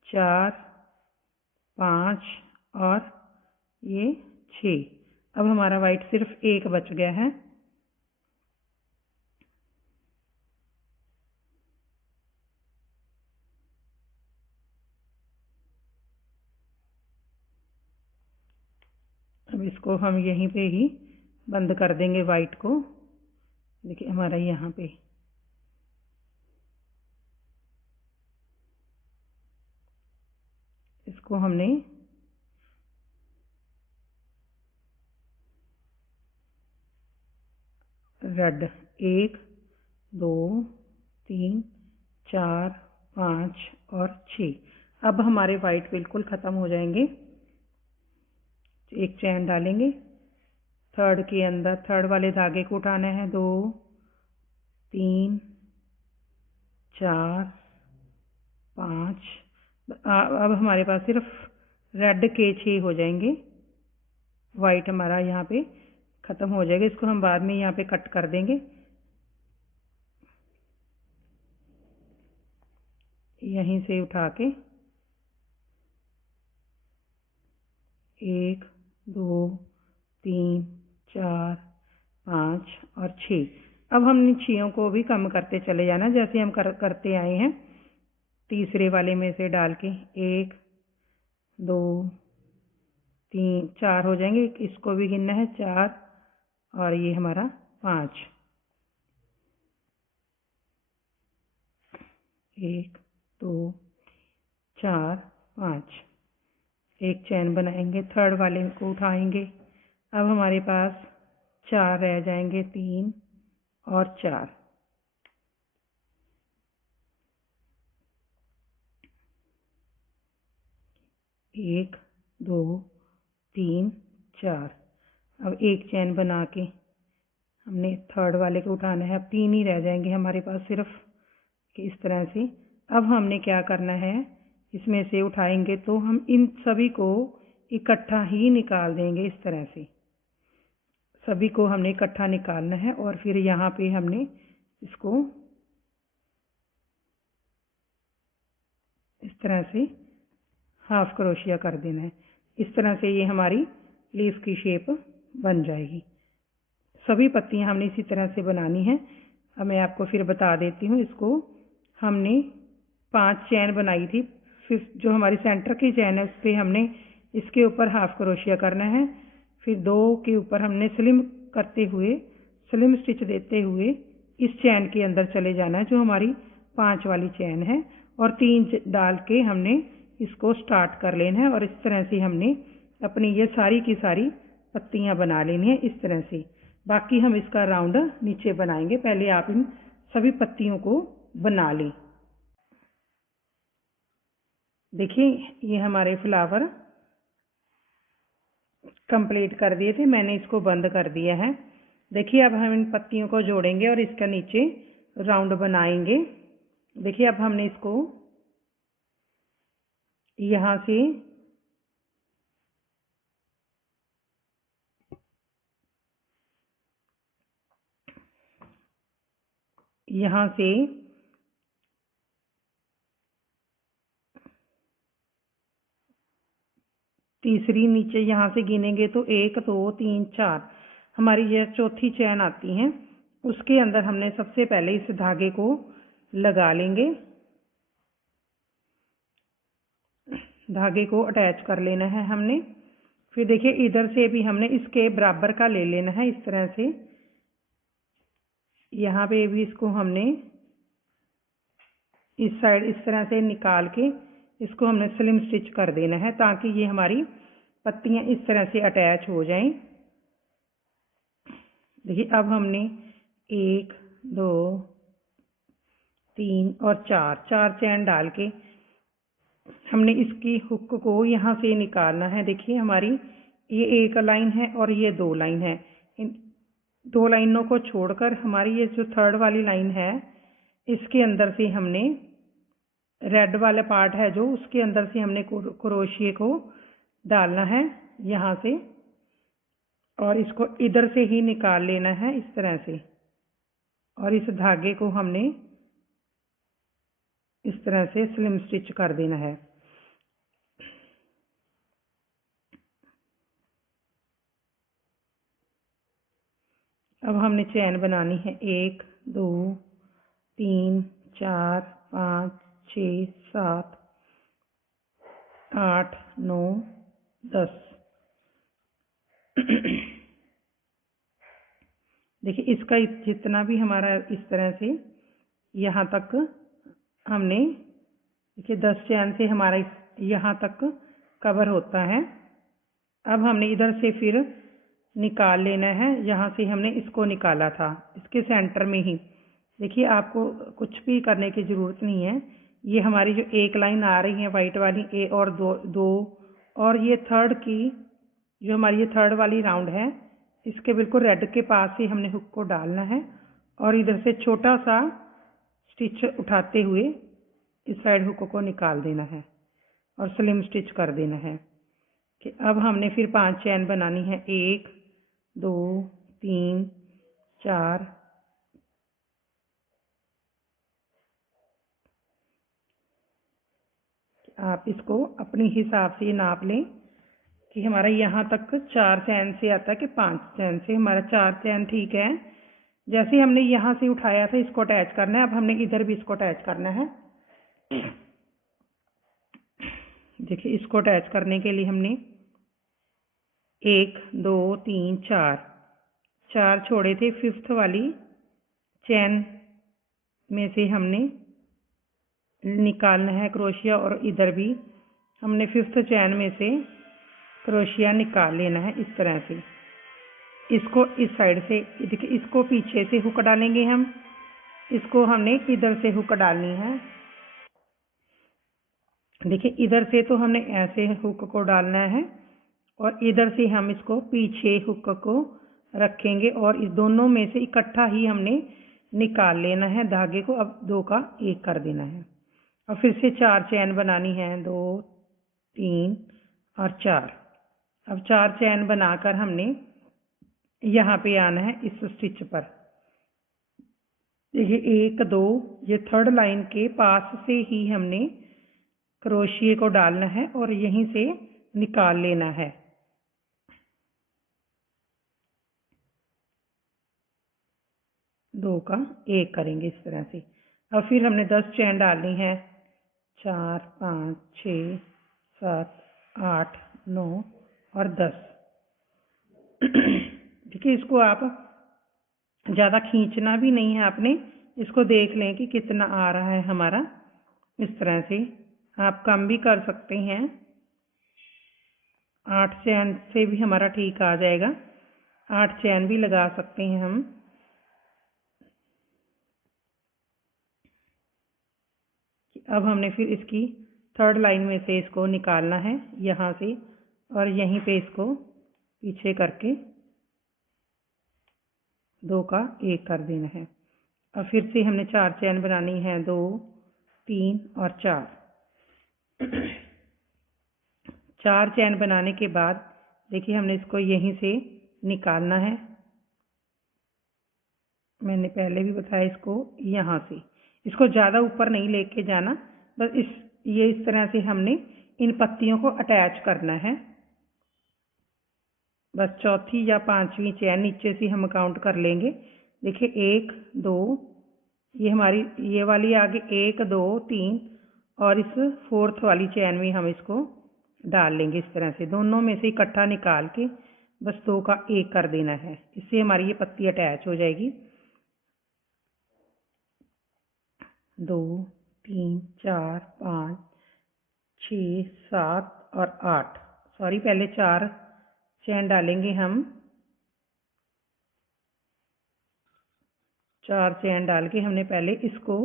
4 5 और ये 6। अब हमारा वाइट सिर्फ 1 बच गया है। अब इसको हम यहीं पे ही बंद कर देंगे वाइट को। देखिए हमारा यहाँ पे इसको हमने रेड 1 2 3 4 5 और 6। अब हमारे वाइट बिल्कुल ख़त्म हो जाएंगे। एक चैन डालेंगे, थर्ड के अंदर थर्ड वाले धागे को उठाना है, 2 3 4 5। अब हमारे पास सिर्फ रेड के 6 हो जाएंगे, वाइट हमारा यहाँ पे ख़त्म हो जाएगा। इसको हम बाद में यहाँ पे कट कर देंगे। यहीं से उठा के 1 2 3 4 5 और 6। अब हमने 6 को भी कम करते चले जाना जैसे हम करते आए हैं। तीसरे वाले में से डाल के 1 2 3 4 हो जाएंगे। इसको भी गिनना है 4 और ये हमारा 5। 1 2 4 5। एक चैन बनाएंगे, थर्ड वाले को उठाएंगे। अब हमारे पास 4 रह जाएंगे, 3 और 4। एक 2 3 4। अब एक चैन बना के हमने थर्ड वाले को उठाना है। अब 3 ही रह जाएंगे हमारे पास सिर्फ, इस तरह से। अब हमने क्या करना है, इसमें से उठाएंगे तो हम इन सभी को इकट्ठा ही निकाल देंगे। इस तरह से सभी को हमने इकट्ठा निकालना है और फिर यहाँ पे हमने इसको इस तरह से हाफ क्रोशिया कर देना है। इस तरह से ये हमारी लीफ की शेप बन जाएगी। सभी पत्तियां हमने इसी तरह से बनानी है। अब मैं आपको फिर बता देती हूँ। इसको हमने 5 चैन बनाई थी। फिर जो हमारी सेंटर की चैन है उस पर हमने इसके ऊपर हाफ क्रोशिया करना है। फिर 2 के ऊपर हमने स्लिम करते हुए, स्लिम स्टिच देते हुए इस चैन के अंदर चले जाना है जो हमारी 5 वाली चैन है, और 3 डाल के हमने इसको स्टार्ट कर लेना है। और इस तरह से हमने अपनी ये सारी की सारी पत्तियां बना लेनी है इस तरह से। बाकी हम इसका राउंड नीचे बनाएंगे। पहले आप इन सभी पत्तियों को बना लें। देखिए ये हमारे फ्लावर कंप्लीट कर दिए थे, मैंने इसको बंद कर दिया है। देखिए अब हम इन पत्तियों को जोड़ेंगे और इसका नीचे राउंड बनाएंगे। देखिए अब हमने इसको यहाँ से तीसरी नीचे यहाँ से गिनेंगे तो 1 2 3 4 हमारी यह चौथी चैन आती है। उसके अंदर हमने सबसे पहले इस धागे को लगा लेंगे, धागे को अटैच कर लेना है हमने। फिर देखिए इधर से भी हमने इसके बराबर का ले लेना है इस तरह से। यहाँ पे भी इसको हमने इस साइड इस तरह से निकाल के इसको हमने स्लिम स्टिच कर देना है ताकि ये हमारी पत्तियां इस तरह से अटैच हो जाएं। देखिए अब हमने 1 2 3 और 4 चैन डाल के हमने इसकी हुक को यहाँ से निकालना है। देखिए हमारी ये एक लाइन है और ये 2 लाइन है। इन 2 लाइनों को छोड़कर हमारी ये जो थर्ड वाली लाइन है इसके अंदर से हमने रेड वाला पार्ट है जो, उसके अंदर से हमने क्रोशिए को डालना है यहाँ से, और इसको इधर से ही निकाल लेना है इस तरह से। और इस धागे को हमने इस तरह से स्लिम स्टिच कर देना है। अब हमने चैन बनानी है 1 2 3 4 5 6 7 8 9 10। देखिए इसका जितना भी हमारा इस तरह से यहाँ तक हमने, देखिए 10 चैन से हमारा यहाँ तक कवर होता है। अब हमने इधर से फिर निकाल लेना है, यहाँ से हमने इसको निकाला था इसके सेंटर में ही। देखिए आपको कुछ भी करने की ज़रूरत नहीं है। ये हमारी जो एक लाइन आ रही है वाइट वाली, ए और दो और ये थर्ड की जो हमारी ये थर्ड वाली राउंड है इसके बिल्कुल रेड के पास ही हमने हुक को डालना है और इधर से छोटा सा स्टिच उठाते हुए इस साइड हुक को निकाल देना है और स्लिम स्टिच कर देना है। कि अब हमने फिर 5 चैन बनानी है, 1 2 3 4। आप इसको अपने हिसाब से नाप लें कि हमारा यहाँ तक 4 चैन से आता है कि 5 चैन से। हमारा 4 चैन ठीक है। जैसे हमने यहाँ से उठाया था इसको अटैच करना है, अब हमने इधर भी इसको अटैच करना है। देखिए इसको अटैच करने के लिए हमने 1 2 3 4 छोड़े थे। 5th वाली चैन में से हमने निकालना है क्रोशिया, और इधर भी हमने 5th चैन में से क्रोशिया निकाल लेना है इस तरह से। इसको इस साइड से, देखिए इसको पीछे से हुक डालेंगे हम, इसको हमने इधर से हुक डालनी है। देखिए इधर से तो हमने ऐसे हुक को डालना है और इधर से हम इसको पीछे हुक को रखेंगे और इस दोनों में से इकट्ठा ही हमने निकाल लेना है धागे को। अब 2 का 1 कर देना है और फिर से 4 चैन बनानी है, 2 3 और 4। अब 4 चैन बनाकर हमने यहाँ पे आना है इस स्टिच पर। देखिए 1 2, ये 3rd लाइन के पास से ही हमने क्रोशिए को डालना है और यहीं से निकाल लेना है। दो का 1 करेंगे इस तरह से। अब फिर हमने 10 चैन डालनी है, 4 5 6 7 8 9 और 10। देखिए इसको आप ज़्यादा खींचना भी नहीं है, आपने इसको देख लें कि कितना आ रहा है हमारा। इस तरह से आप कम भी कर सकते हैं, 8 चैन से भी हमारा ठीक आ जाएगा। 8 चैन भी लगा सकते हैं हम। अब हमने फिर इसकी 3rd लाइन में से इसको निकालना है यहाँ से और यहीं पे इसको पीछे करके 2 का 1 कर देना है। अब फिर से हमने 4 चैन बनानी है, 2 3 और 4। 4 चैन बनाने के बाद देखिए हमने इसको यहीं से निकालना है। मैंने पहले भी बताया इसको यहाँ से, इसको ज़्यादा ऊपर नहीं लेके जाना, बस इस तरह से हमने इन पत्तियों को अटैच करना है। बस 4थी या 5वीं चैन नीचे से हम काउंट कर लेंगे। देखिए 1 2, ये हमारी ये वाली आगे 1 2 3 और इस 4th वाली चैन में हम इसको डाल लेंगे इस तरह से। दोनों में से इकट्ठा निकाल के बस 2 का 1 कर देना है, इससे हमारी ये पत्ती अटैच हो जाएगी। 2 3 4 5 6 7 और 8, सॉरी पहले 4 चैन डालेंगे हम। 4 चैन डाल के हमने पहले इसको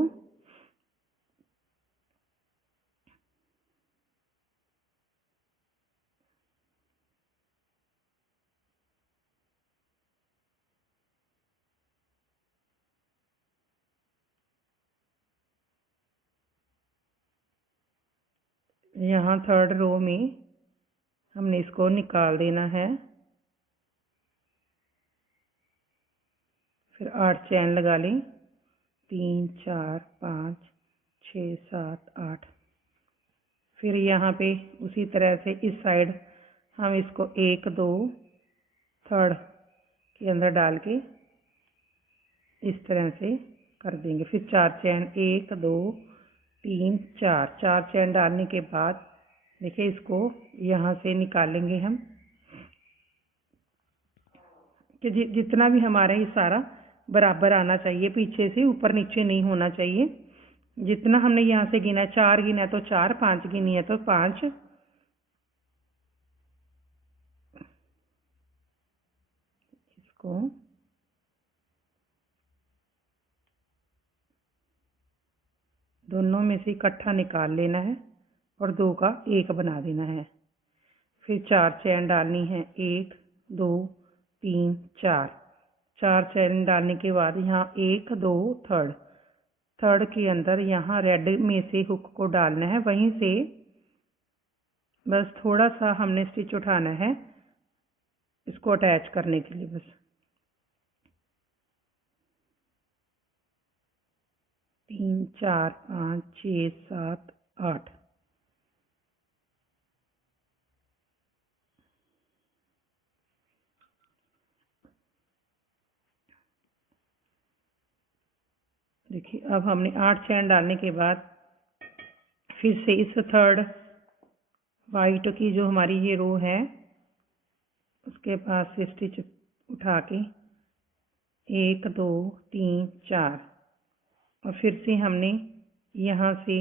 यहाँ 3rd रो में हमने इसको निकाल देना है। फिर 8 चैन लगा लें, 3 4 5 6 7 8। फिर यहाँ पे उसी तरह से इस साइड हम इसको 1 2 3rd के अंदर डाल के इस तरह से कर देंगे। फिर 4 चैन, 1 2 3 4 चैन डालने के बाद देखिए इसको यहाँ से निकालेंगे हम कि जितना भी हमारा ये सारा बराबर आना चाहिए, पीछे से ऊपर नीचे नहीं होना चाहिए। जितना हमने यहाँ से गिना है, 4 गिना है तो 4, 5 गिनी है तो 5। इसको दोनों में से इकट्ठा निकाल लेना है और 2 का 1 बना देना है। फिर 4 चैन डालनी है, 1 2 3 4 चैन डालने के बाद यहाँ 1 2 3rd के अंदर यहाँ रेड में से हुक को डालना है, वहीं से बस थोड़ा सा हमने स्टिच उठाना है इसको अटैच करने के लिए। बस 3 4 5 6 7 8। देखिए अब हमने 8 चैन डालने के बाद फिर से इस थर्ड वाइट की जो हमारी ये रो है उसके पास से स्टिच उठा के 1 2 3 4 और फिर से हमने यहाँ से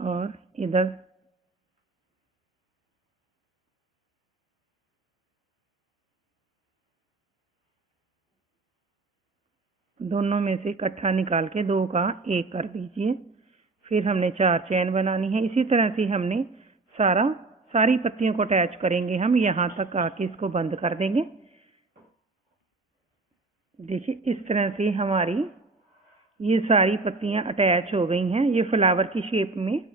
और इधर दोनों में से इकट्ठा निकाल के 2 का 1 कर दीजिए। फिर हमने 4 चैन बनानी है। इसी तरह से हमने सारी पत्तियों को अटैच करेंगे। हम यहाँ तक आके इसको बंद कर देंगे। देखिए इस तरह से हमारी ये सारी पत्तियाँ अटैच हो गई हैं। ये फ्लावर की शेप में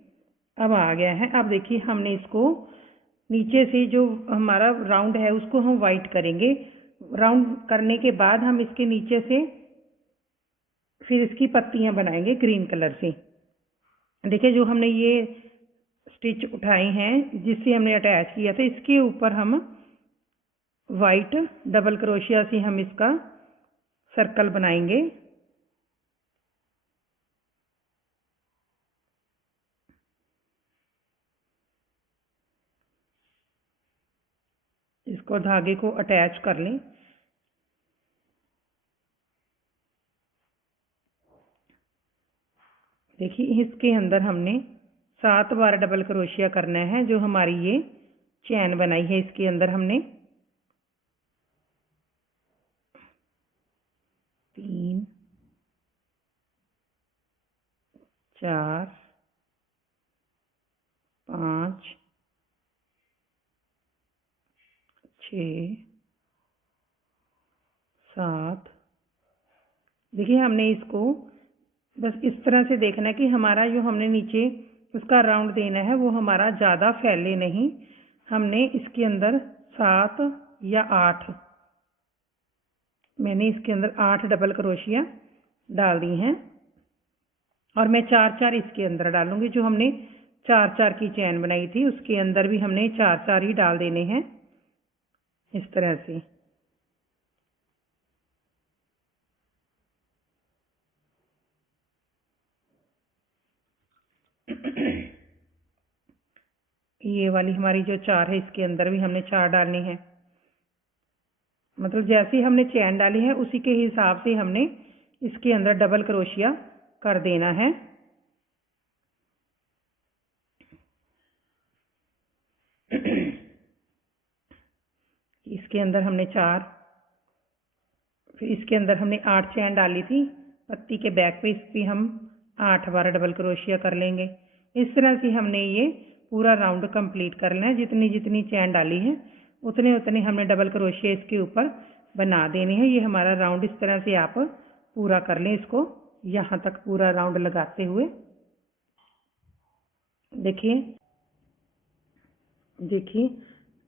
अब आ गया है। अब देखिए हमने इसको नीचे से जो हमारा राउंड है उसको हम वाइट करेंगे। राउंड करने के बाद हम इसके नीचे से फिर इसकी पत्तियां बनाएंगे ग्रीन कलर से। देखिए जो हमने ये स्टिच उठाए हैं जिससे हमने अटैच किया था इसके ऊपर हम वाइट डबल क्रोशिया से हम इसका सर्कल बनाएंगे। इसको धागे को अटैच कर लें। देखिए इसके अंदर हमने 7 बार डबल क्रोशिया करना है। जो हमारी ये चैन बनाई है इसके अंदर हमने 3 4 5 6 7। देखिए हमने इसको बस इस तरह से देखना है कि हमारा जो हमने नीचे उसका राउंड देना है वो हमारा ज़्यादा फैले नहीं। हमने इसके अंदर 7 या 8 मैंने इसके अंदर 8 डबल क्रोशिया डाल दी हैं और मैं 4 इसके अंदर डालूंगी। जो हमने 4 की चैन बनाई थी उसके अंदर भी हमने 4 ही डाल देने हैं इस तरह से। ये वाली हमारी जो 4 है इसके अंदर भी हमने 4 डालनी है। मतलब जैसे हमने चैन डाली है उसी के हिसाब से हमने इसके अंदर डबल क्रोशिया कर देना है। इसके अंदर हमने 4, फिर इसके अंदर हमने 8 चैन डाली थी पत्ती के बैक पे। इस पे हम 8 बार डबल क्रोशिया कर लेंगे। इस तरह से हमने ये पूरा राउंड कंप्लीट कर लेना है। जितनी जितनी चैन डाली है उतने उतने हमने डबल क्रोशिया इसके ऊपर बना देने हैं। ये हमारा राउंड इस तरह से आप पूरा कर लें। इसको यहाँ तक पूरा राउंड लगाते हुए देखिए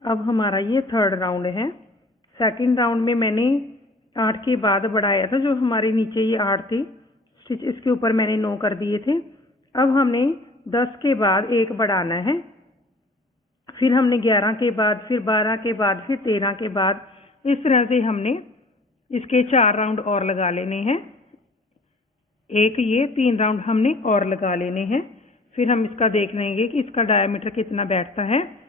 अब हमारा ये थर्ड राउंड है। सेकंड राउंड में मैंने 8 के बाद बढ़ाया था। जो हमारे नीचे ये 8 थी स्टिच इसके ऊपर मैंने 9 कर दिए थे। अब हमने 10 के बाद 1 बढ़ाना है। फिर हमने 11 के बाद, फिर 12 के बाद, फिर 13 के बाद, इस तरह से हमने इसके 4 राउंड और लगा लेने हैं। एक ये 3 राउंड हमने और लगा लेने हैं। फिर हम इसका देख लेंगे कि इसका डायमीटर कितना बैठता है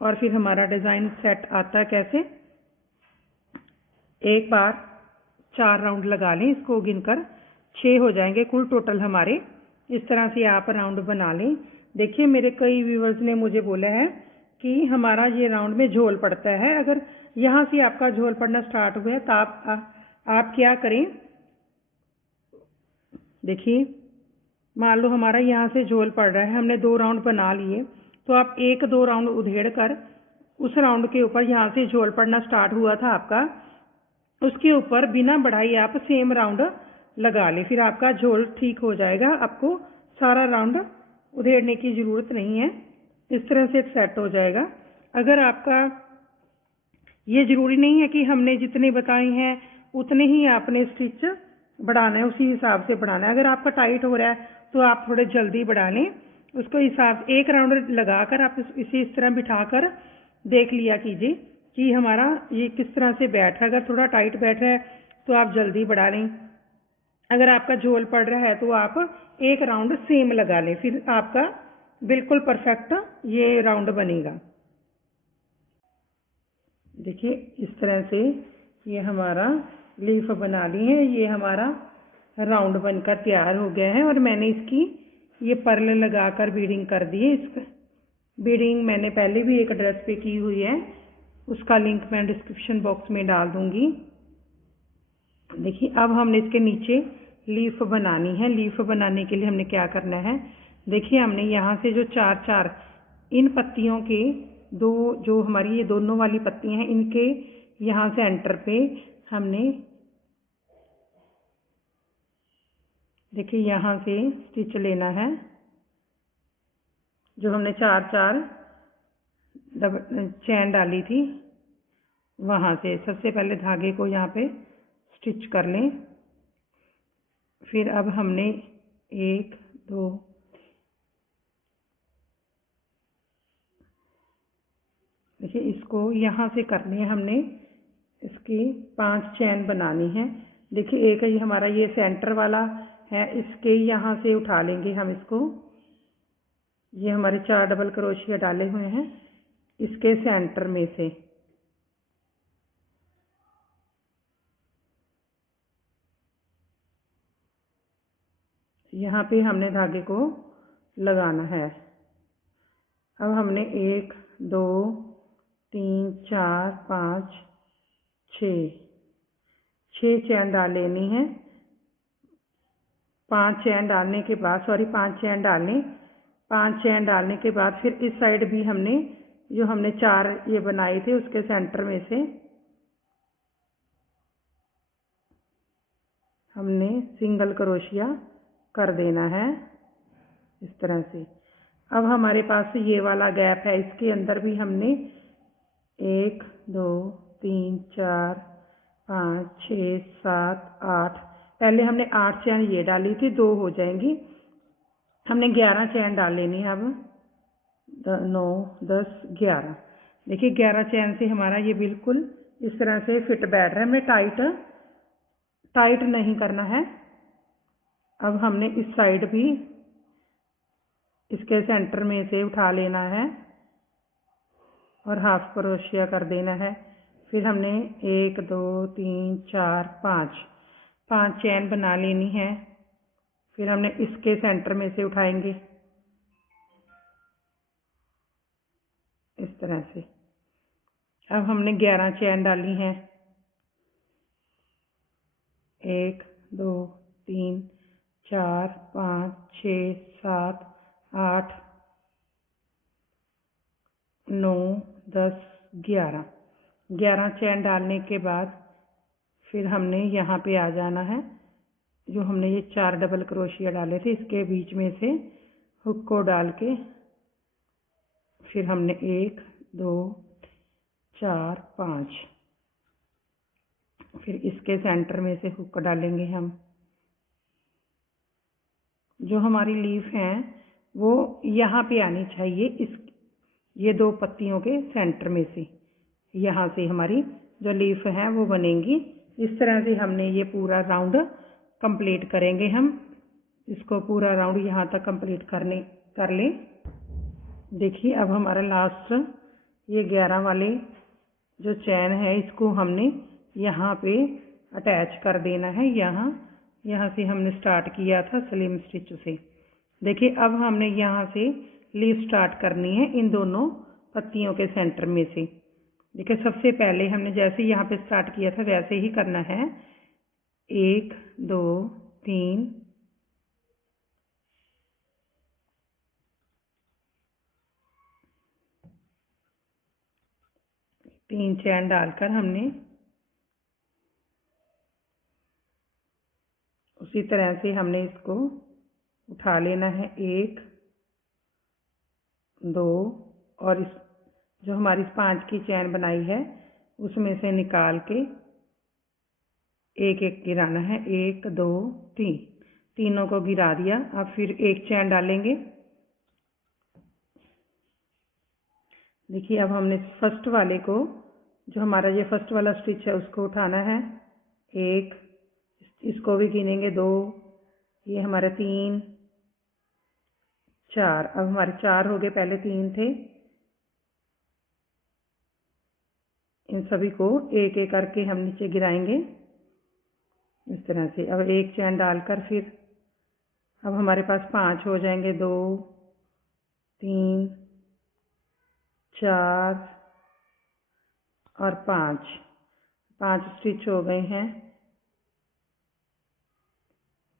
और फिर हमारा डिज़ाइन सेट आता है कैसे। एक बार 4 राउंड लगा लें। इसको गिनकर 6 हो जाएंगे कुल टोटल हमारे। इस तरह से आप राउंड बना लें। देखिए मेरे कई व्यूवर्स ने मुझे बोला है कि हमारा ये राउंड में झोल पड़ता है। अगर यहाँ से आपका झोल पड़ना स्टार्ट हुआ है तो आप क्या करें। देखिए मान लो हमारा यहाँ से झोल पड़ रहा है, हमने 2 राउंड बना लिए, तो आप 1-2 राउंड उधेड़ कर उस राउंड के ऊपर यहाँ से झोल पड़ना स्टार्ट हुआ था आपका, उसके ऊपर बिना बढ़ाई आप सेम राउंड लगा ले। फिर आपका झोल ठीक हो जाएगा। आपको सारा राउंड उधेड़ने की ज़रूरत नहीं है। इस तरह से सेट हो जाएगा। अगर आपका ये ज़रूरी नहीं है कि हमने जितने बताए हैं उतने ही आपने स्टिच बढ़ाना है, उसी हिसाब से बढ़ाना है। अगर आपका टाइट हो रहा है तो आप थोड़े जल्दी बढ़ा लें, उसको हिसाब एक राउंड लगाकर आप इसे इस तरह बिठाकर देख लिया कीजिए कि हमारा ये किस तरह से बैठ रहा है। अगर थोड़ा टाइट बैठ रहा है तो आप जल्दी बढ़ा लें। अगर आपका झोल पड़ रहा है तो आप एक राउंड सेम लगा लें, फिर आपका बिल्कुल परफेक्ट ये राउंड बनेगा। देखिए इस तरह से ये हमारा लीफ बना ली है, ये हमारा राउंड बनकर तैयार हो गया है। और मैंने इसकी ये पर्ल लगाकर बीडिंग कर दी है। इसका बीडिंग मैंने पहले भी एक ड्रेस पे की हुई है, उसका लिंक मैं डिस्क्रिप्शन बॉक्स में डाल दूंगी। देखिए अब हमने इसके नीचे लीफ बनानी है। लीफ बनाने के लिए हमने क्या करना है, देखिए हमने यहाँ से जो चार चार इन पत्तियों के दो, जो हमारी ये दोनों वाली पत्तियां हैं, इनके यहाँ से एंटर पे हमने देखिए यहाँ से स्टिच लेना है। जो हमने चार चार चैन डाली थी वहाँ से सबसे पहले धागे को यहाँ पे स्टिच कर लें। फिर अब हमने एक दो देखिए इसको यहाँ से करनी है हमने, इसकी 5 चैन बनानी है। देखिए एक ये हमारा ये सेंटर वाला है, इसके यहाँ से उठा लेंगे हम इसको। ये हमारे 4 डबल क्रोशिया डाले हुए हैं, इसके सेंटर में से यहाँ पे हमने धागे को लगाना है। अब हमने 1 2 3 4 5 6 चैन डाल लेनी है। 5 चैन डालने के बाद 5 चैन डालने 5 चैन डालने के बाद फिर इस साइड भी हमने जो हमने 4 ये बनाए थे उसके सेंटर में से हमने सिंगल क्रोशिया कर देना है इस तरह से। अब हमारे पास ये वाला गैप है, इसके अंदर भी हमने 1 2 3 4 5 6 7 8 पहले हमने 8 चैन ये डाली थी, 2 हो जाएंगी, हमने 11 चैन डाल लेनी है। अब 9 10 11 देखिए 11 चैन से हमारा ये बिल्कुल इस तरह से फिट बैठ रहा है। हमें टाइट नहीं करना है। अब हमने इस साइड भी इसके सेंटर में से उठा लेना है और हाफ क्रोशिया कर देना है। फिर हमने 1 2 3 4 5 चैन बना लेनी है। फिर हमने इसके सेंटर में से उठाएंगे इस तरह से। अब हमने 11 चैन डाली हैं, 1 2 3 4 5 6 7 8 9 10 11 चैन डालने के बाद फिर हमने यहाँ पे आ जाना है। जो हमने ये 4 डबल क्रोशिया डाले थे इसके बीच में से हुक को डाल के फिर हमने 1 2 4 5 फिर इसके सेंटर में से हुक डालेंगे हम। जो हमारी लीफ है वो यहाँ पे आनी चाहिए, इस ये 2 पत्तियों के सेंटर में से, यहाँ से हमारी जो लीफ है वो बनेंगी। इस तरह से हमने ये पूरा राउंड कंप्लीट करेंगे। हम इसको पूरा राउंड यहाँ तक कंप्लीट कर लें। देखिए अब हमारा लास्ट ये 11 वाले जो चैन है इसको हमने यहाँ पे अटैच कर देना है। यहाँ से हमने स्टार्ट किया था स्लिम स्टिच से। देखिए अब हमने यहाँ से लीफ स्टार्ट करनी है इन दोनों पत्तियों के सेंटर में से। देखिए सबसे पहले हमने जैसे यहाँ पे स्टार्ट किया था वैसे ही करना है। 1 2 3 3 चैन डालकर हमने उसी तरह से हमने इसको उठा लेना है। 1 दो, और इस जो हमारी 5 की चैन बनाई है उसमें से निकाल के एक एक गिराना है। 1 2 3, तीनों को गिरा दिया। अब फिर एक चैन डालेंगे। देखिए अब हमने फर्स्ट वाले को, जो हमारा ये फर्स्ट वाला स्टिच है उसको उठाना है। 1, इसको भी गिनेंगे 2, ये हमारे 3 4। अब हमारे 4 हो गए, पहले 3 थे। इन सभी को एक एक करके हम नीचे गिराएंगे इस तरह से। अब एक चैन डालकर फिर अब हमारे पास 5 हो जाएंगे। 2 3 4 और 5 स्टिच हो गए हैं।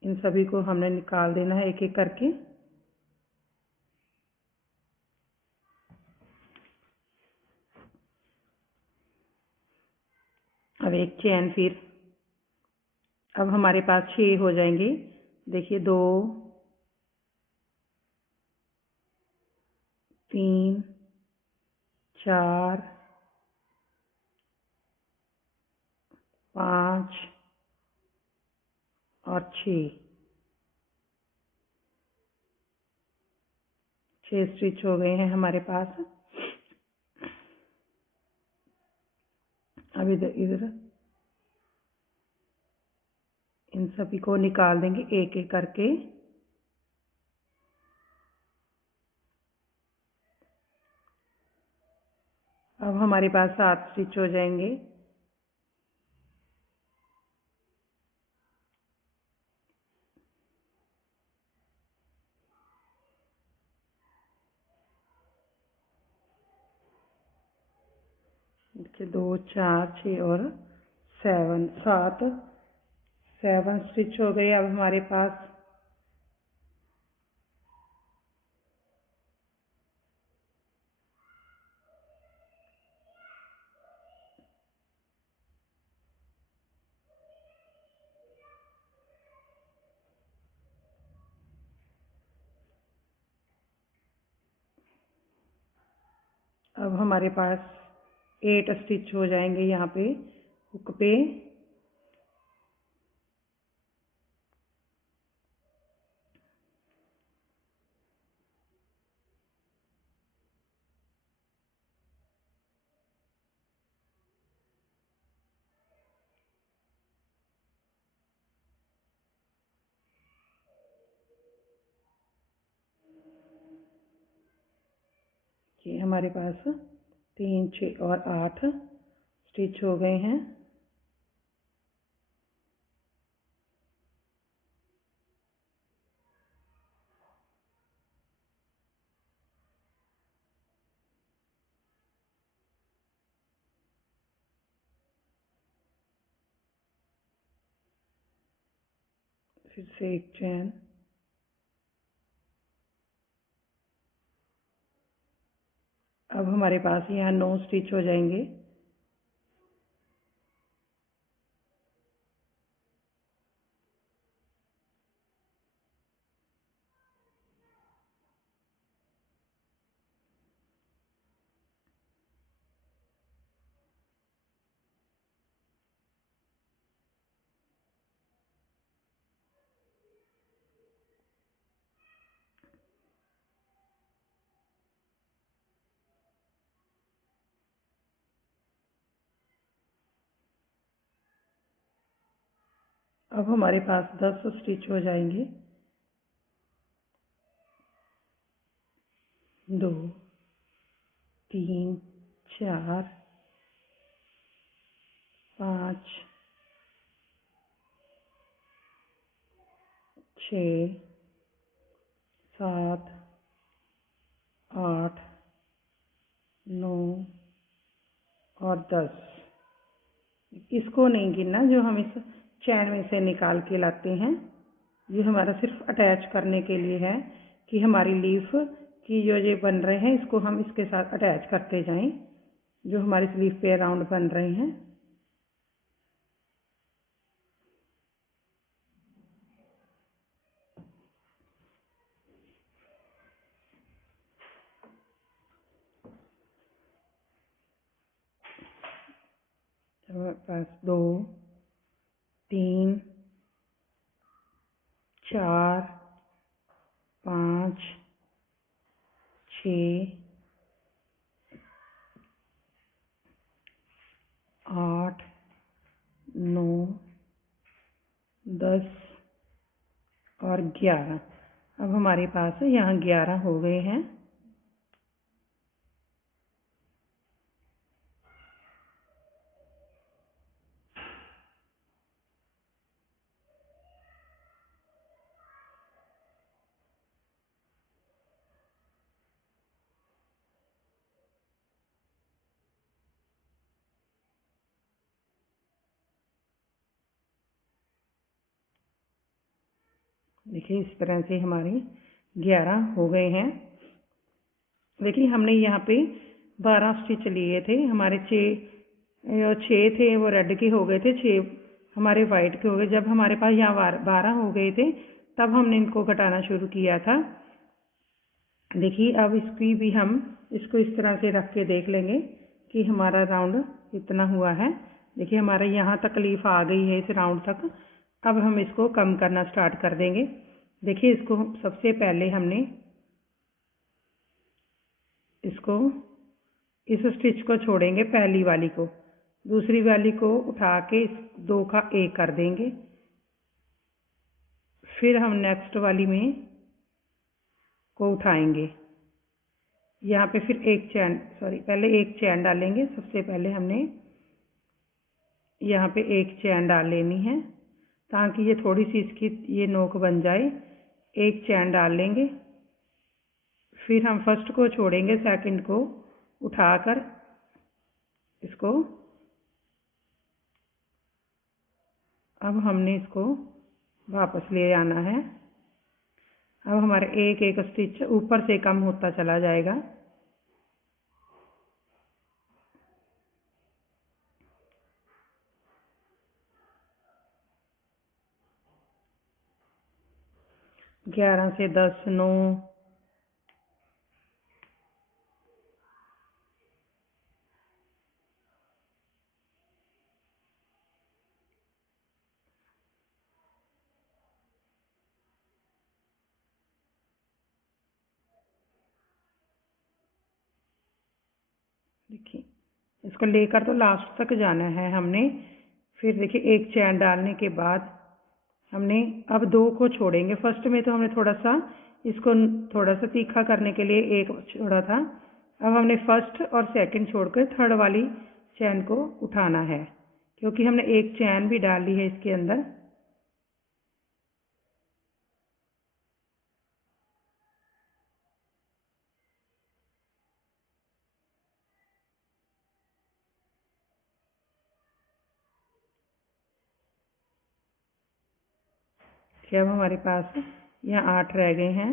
इन सभी को हमने निकाल देना है एक एक करके। अब एक चैन फिर, अब हमारे पास 6 हो जाएंगे। देखिए 2 3 4 5 और 6 स्टिच हो गए हैं हमारे पास। अब इधर इधर इन सभी को निकाल देंगे एक एक करके। अब हमारे पास 7 स्टिच हो जाएंगे। देखिए 2 4 6 और 7 स्टिच हो गए अब हमारे पास। अब हमारे पास 8 स्टिच हो जाएंगे यहाँ पे हुक पे। ये हमारे पास 3 6 और 8 स्टिच हो गए हैं। फिर से एक चैन। अब हमारे पास यहाँ 9 स्टिच हो जाएंगे। अब हमारे पास 10 स्टिच हो जाएंगे। 2 3 4 5 6 7 8 9 और 10। इसको नहीं गिनना, जो हम इस चैन में से निकाल के लाते हैं। ये हमारा सिर्फ अटैच करने के लिए है कि हमारी लीफ की जो ये बन रहे हैं इसको हम इसके साथ अटैच करते जाएं, जो हमारी इस लीफ पे अराउंड बन रहे हैं। हमारे पास 2 3 4 5 6 8 9 10 और 11। अब हमारे पास यहाँ 11 हो गए हैं। देखिए इस तरह से हमारे 11 हो गए हैं। देखिए हमने यहाँ पे 12 स्टिच लिए थे, हमारे 6 थे वो रेड के हो गए थे, 6 हमारे वाइट के हो गए। जब हमारे पास यहाँ 12 हो गए थे तब हमने इनको घटाना शुरू किया था। देखिए अब इसकी भी हम इसको इस तरह से रख के देख लेंगे कि हमारा राउंड इतना हुआ है। देखिए हमारा यहाँ तकलीफ आ गई है इस राउंड तक। अब हम इसको कम करना स्टार्ट कर देंगे। देखिए इसको सबसे पहले हमने इसको इस स्टिच को छोड़ेंगे, पहली वाली को, दूसरी वाली को उठा के इस 2 का 1 कर देंगे। फिर हम नेक्स्ट वाली में को उठाएंगे, यहाँ पे फिर पहले एक चैन डालेंगे। सबसे पहले हमने यहाँ पे एक चैन डाल लेनी है ताकि ये थोड़ी सी इसकी ये नोक बन जाए। एक चैन डाल लेंगे, फिर हम फर्स्ट को छोड़ेंगे, सेकंड को उठाकर इसको अब हमने इसको वापस ले आना है। अब हमारा एक एक स्टिच ऊपर से कम होता चला जाएगा। ग्यारह से 10 9 देखिए इसको लेकर तो लास्ट तक जाना है हमने। फिर देखिए एक चैन डालने के बाद हमने अब 2 को छोड़ेंगे। फर्स्ट में तो हमने थोड़ा सा इसको थोड़ा सा तीखा करने के लिए एक छोड़ा था। अब हमने फर्स्ट और सेकंड छोड़कर थर्ड वाली चैन को उठाना है, क्योंकि हमने एक चैन भी डाली है इसके अंदर। कि अब हमारे पास यहाँ 8 रह गए हैं।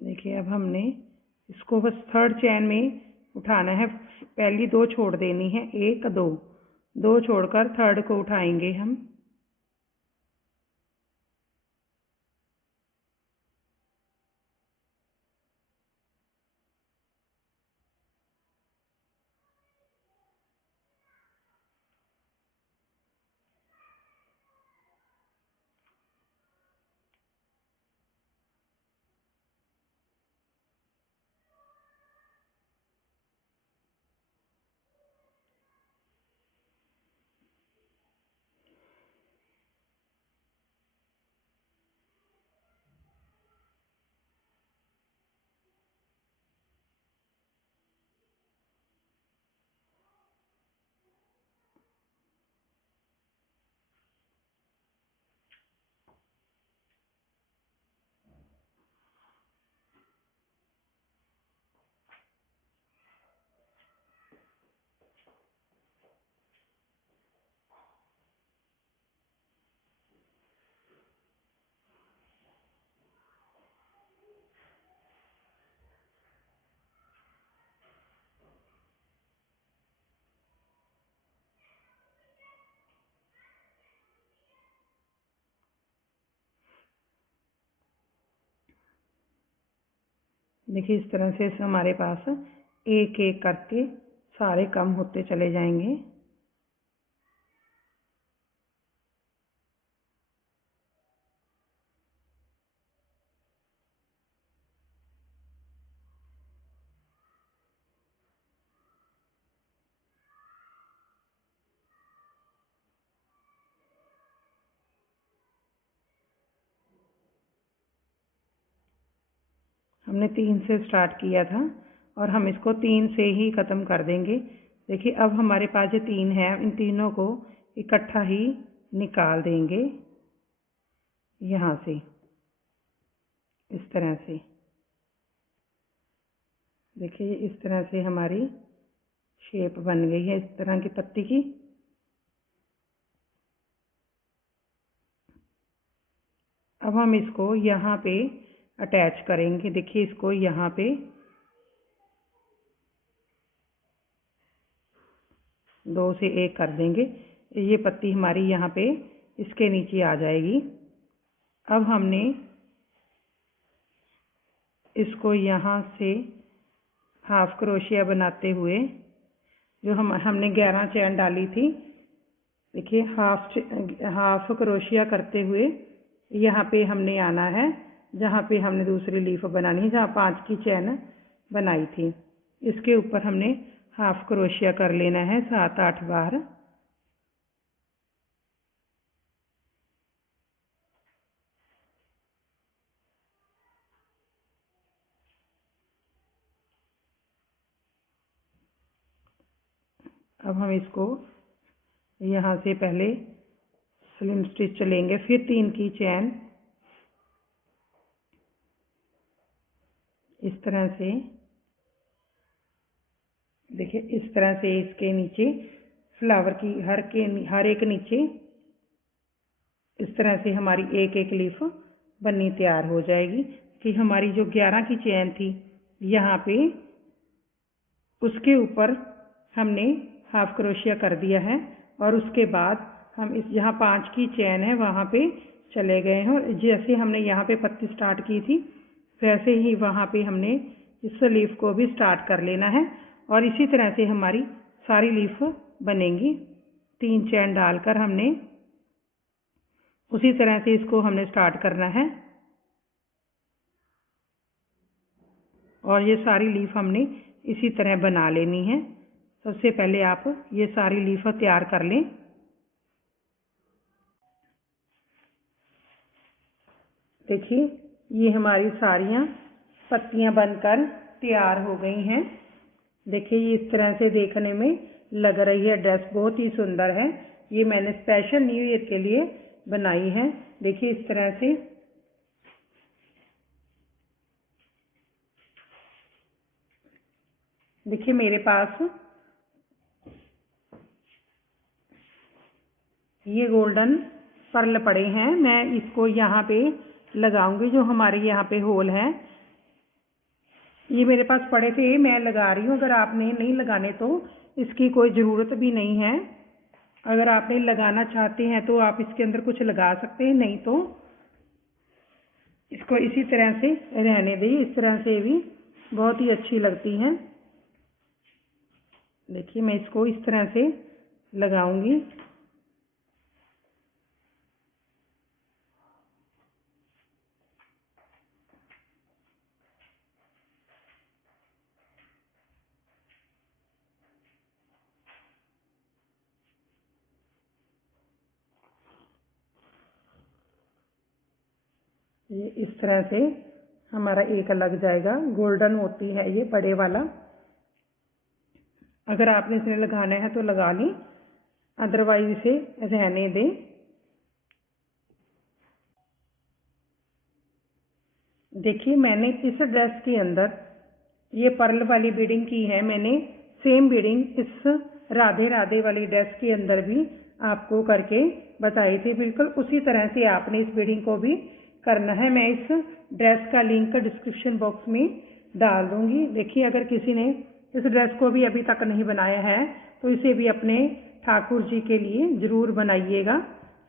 देखिए अब हमने इसको बस थर्ड चैन में उठाना है। पहली 2 छोड़ देनी है, 1 2 2 छोड़कर थर्ड को उठाएंगे हम। देखिए इस तरह से हमारे पास एक एक करके सारे कम होते चले जाएंगे। हमने 3 से स्टार्ट किया था और हम इसको 3 से ही ख़त्म कर देंगे। देखिए अब हमारे पास जो 3 है, इन तीनों को इकट्ठा ही निकाल देंगे यहाँ से, इस तरह से। देखिए इस तरह से हमारी शेप बन गई है, इस तरह की पत्ती की। अब हम इसको यहाँ पे अटैच करेंगे। देखिए इसको यहाँ पे 2 से 1 कर देंगे। ये पत्ती हमारी यहाँ पे इसके नीचे आ जाएगी। अब हमने इसको यहाँ से हाफ क्रोशिया बनाते हुए, जो हमने 11 चैन डाली थी, देखिए हाफ क्रोशिया करते हुए यहाँ पे हमने आना है, जहाँ पे हमने दूसरी लीफ बनानी है, जहाँ 5 की चैन बनाई थी। इसके ऊपर हमने हाफ क्रोशिया कर लेना है 7-8 बार। अब हम इसको यहाँ से पहले स्लिम स्टिच लेंगे, फिर 3 की चैन इस तरह से। देखिए इस तरह से इसके नीचे फ्लावर की हर एक नीचे इस तरह से हमारी एक एक लीफ बननी तैयार हो जाएगी। कि हमारी जो 11 की चैन थी, यहाँ पे उसके ऊपर हमने हाफ क्रोशिया कर दिया है, और उसके बाद हम इस जहाँ 5 की चैन है वहाँ पे चले गए हैं, और जैसे हमने यहाँ पे पत्ती स्टार्ट की थी वैसे ही वहाँ पे हमने इस लीफ को भी स्टार्ट कर लेना है, और इसी तरह से हमारी सारी लीफ बनेंगी। 3 चैन डालकर हमने उसी तरह से इसको हमने स्टार्ट करना है, और ये सारी लीफ हमने इसी तरह बना लेनी है। सबसे पहले आप ये सारी लीफ तैयार कर लें। देखिए ये हमारी सारियाँ पत्तियाँ बनकर तैयार हो गई हैं। देखिए ये इस तरह से देखने में लग रही है। ड्रेस बहुत ही सुंदर है। ये मैंने स्पेशल न्यू ईयर के लिए बनाई है। देखिए इस तरह से देखिए मेरे पास ये गोल्डन पर्ल पड़े हैं। मैं इसको यहाँ पे लगाऊंगी, जो हमारे यहाँ पे होल है। ये मेरे पास पड़े थे, मैं लगा रही हूँ। अगर आपने नहीं लगाने तो इसकी कोई ज़रूरत भी नहीं है। अगर आपने लगाना चाहते हैं तो आप इसके अंदर कुछ लगा सकते हैं, नहीं तो इसको इसी तरह से रहने दें। इस तरह से भी बहुत ही अच्छी लगती हैं। देखिए मैं इसको इस तरह से लगाऊंगी। ये इस तरह से हमारा एक लग जाएगा। गोल्डन होती है ये बड़े वाला। अगर आपने इसे लगाना है तो लगा लें, अदरवाइज इसे रहने दें। देखिए मैंने इस ड्रेस के अंदर ये पर्ल वाली बीडिंग की है। मैंने सेम बीडिंग इस राधे राधे वाली ड्रेस के अंदर भी आपको करके बताई थी। बिल्कुल उसी तरह से आपने इस बीडिंग को भी करना है। मैं इस ड्रेस का लिंक डिस्क्रिप्शन बॉक्स में डाल दूंगी। देखिए अगर किसी ने इस ड्रेस को भी अभी तक नहीं बनाया है तो इसे भी अपने ठाकुर जी के लिए ज़रूर बनाइएगा।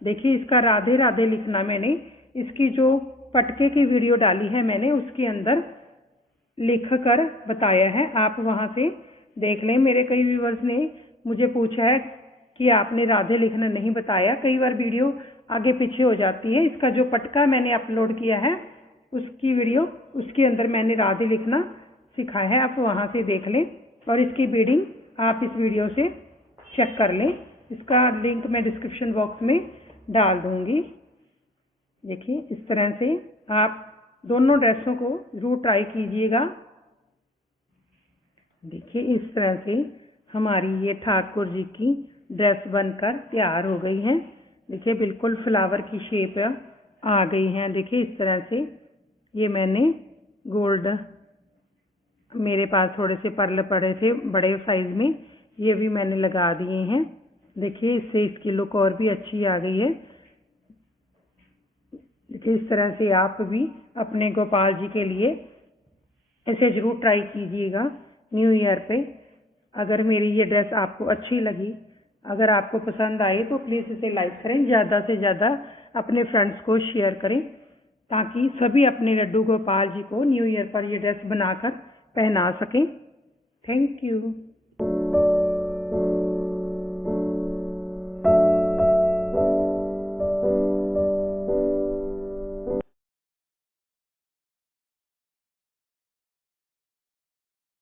देखिए इसका राधे राधे लिखना मैंने इसकी जो पटके की वीडियो डाली है मैंने उसके अंदर लिख कर बताया है, आप वहाँ से देख लें। मेरे कई व्यूवर्स ने मुझे पूछा है कि आपने राधे लिखना नहीं बताया, कई बार वीडियो आगे पीछे हो जाती है। इसका जो पटका मैंने अपलोड किया है उसकी वीडियो, उसके अंदर मैंने राधे लिखना सिखाया है, आप वहाँ से देख लें। और इसकी बीडिंग आप इस वीडियो से चेक कर लें, इसका लिंक मैं डिस्क्रिप्शन बॉक्स में डाल दूँगी। देखिए इस तरह से आप दोनों ड्रेसों को ज़रूर ट्राई कीजिएगा। देखिए इस तरह से हमारी ये ठाकुर जी की ड्रेस बनकर तैयार हो गई है। देखिए बिल्कुल फ्लावर की शेप आ गई है। देखिए इस तरह से ये मैंने गोल्ड, मेरे पास थोड़े से पर्ल पड़े थे बड़े साइज में, ये भी मैंने लगा दिए हैं। देखिए इससे इसकी लुक और भी अच्छी आ गई है। देखिए इस तरह से आप भी अपने गोपाल जी के लिए इसे ज़रूर ट्राई कीजिएगा न्यू ईयर पे। अगर मेरी ये ड्रेस आपको अच्छी लगी, अगर आपको पसंद आए तो प्लीज़ इसे लाइक करें, ज़्यादा से ज़्यादा अपने फ्रेंड्स को शेयर करें ताकि सभी अपने लड्डू गोपाल जी को न्यू ईयर पर ये ड्रेस बनाकर पहना सकें। Thank you.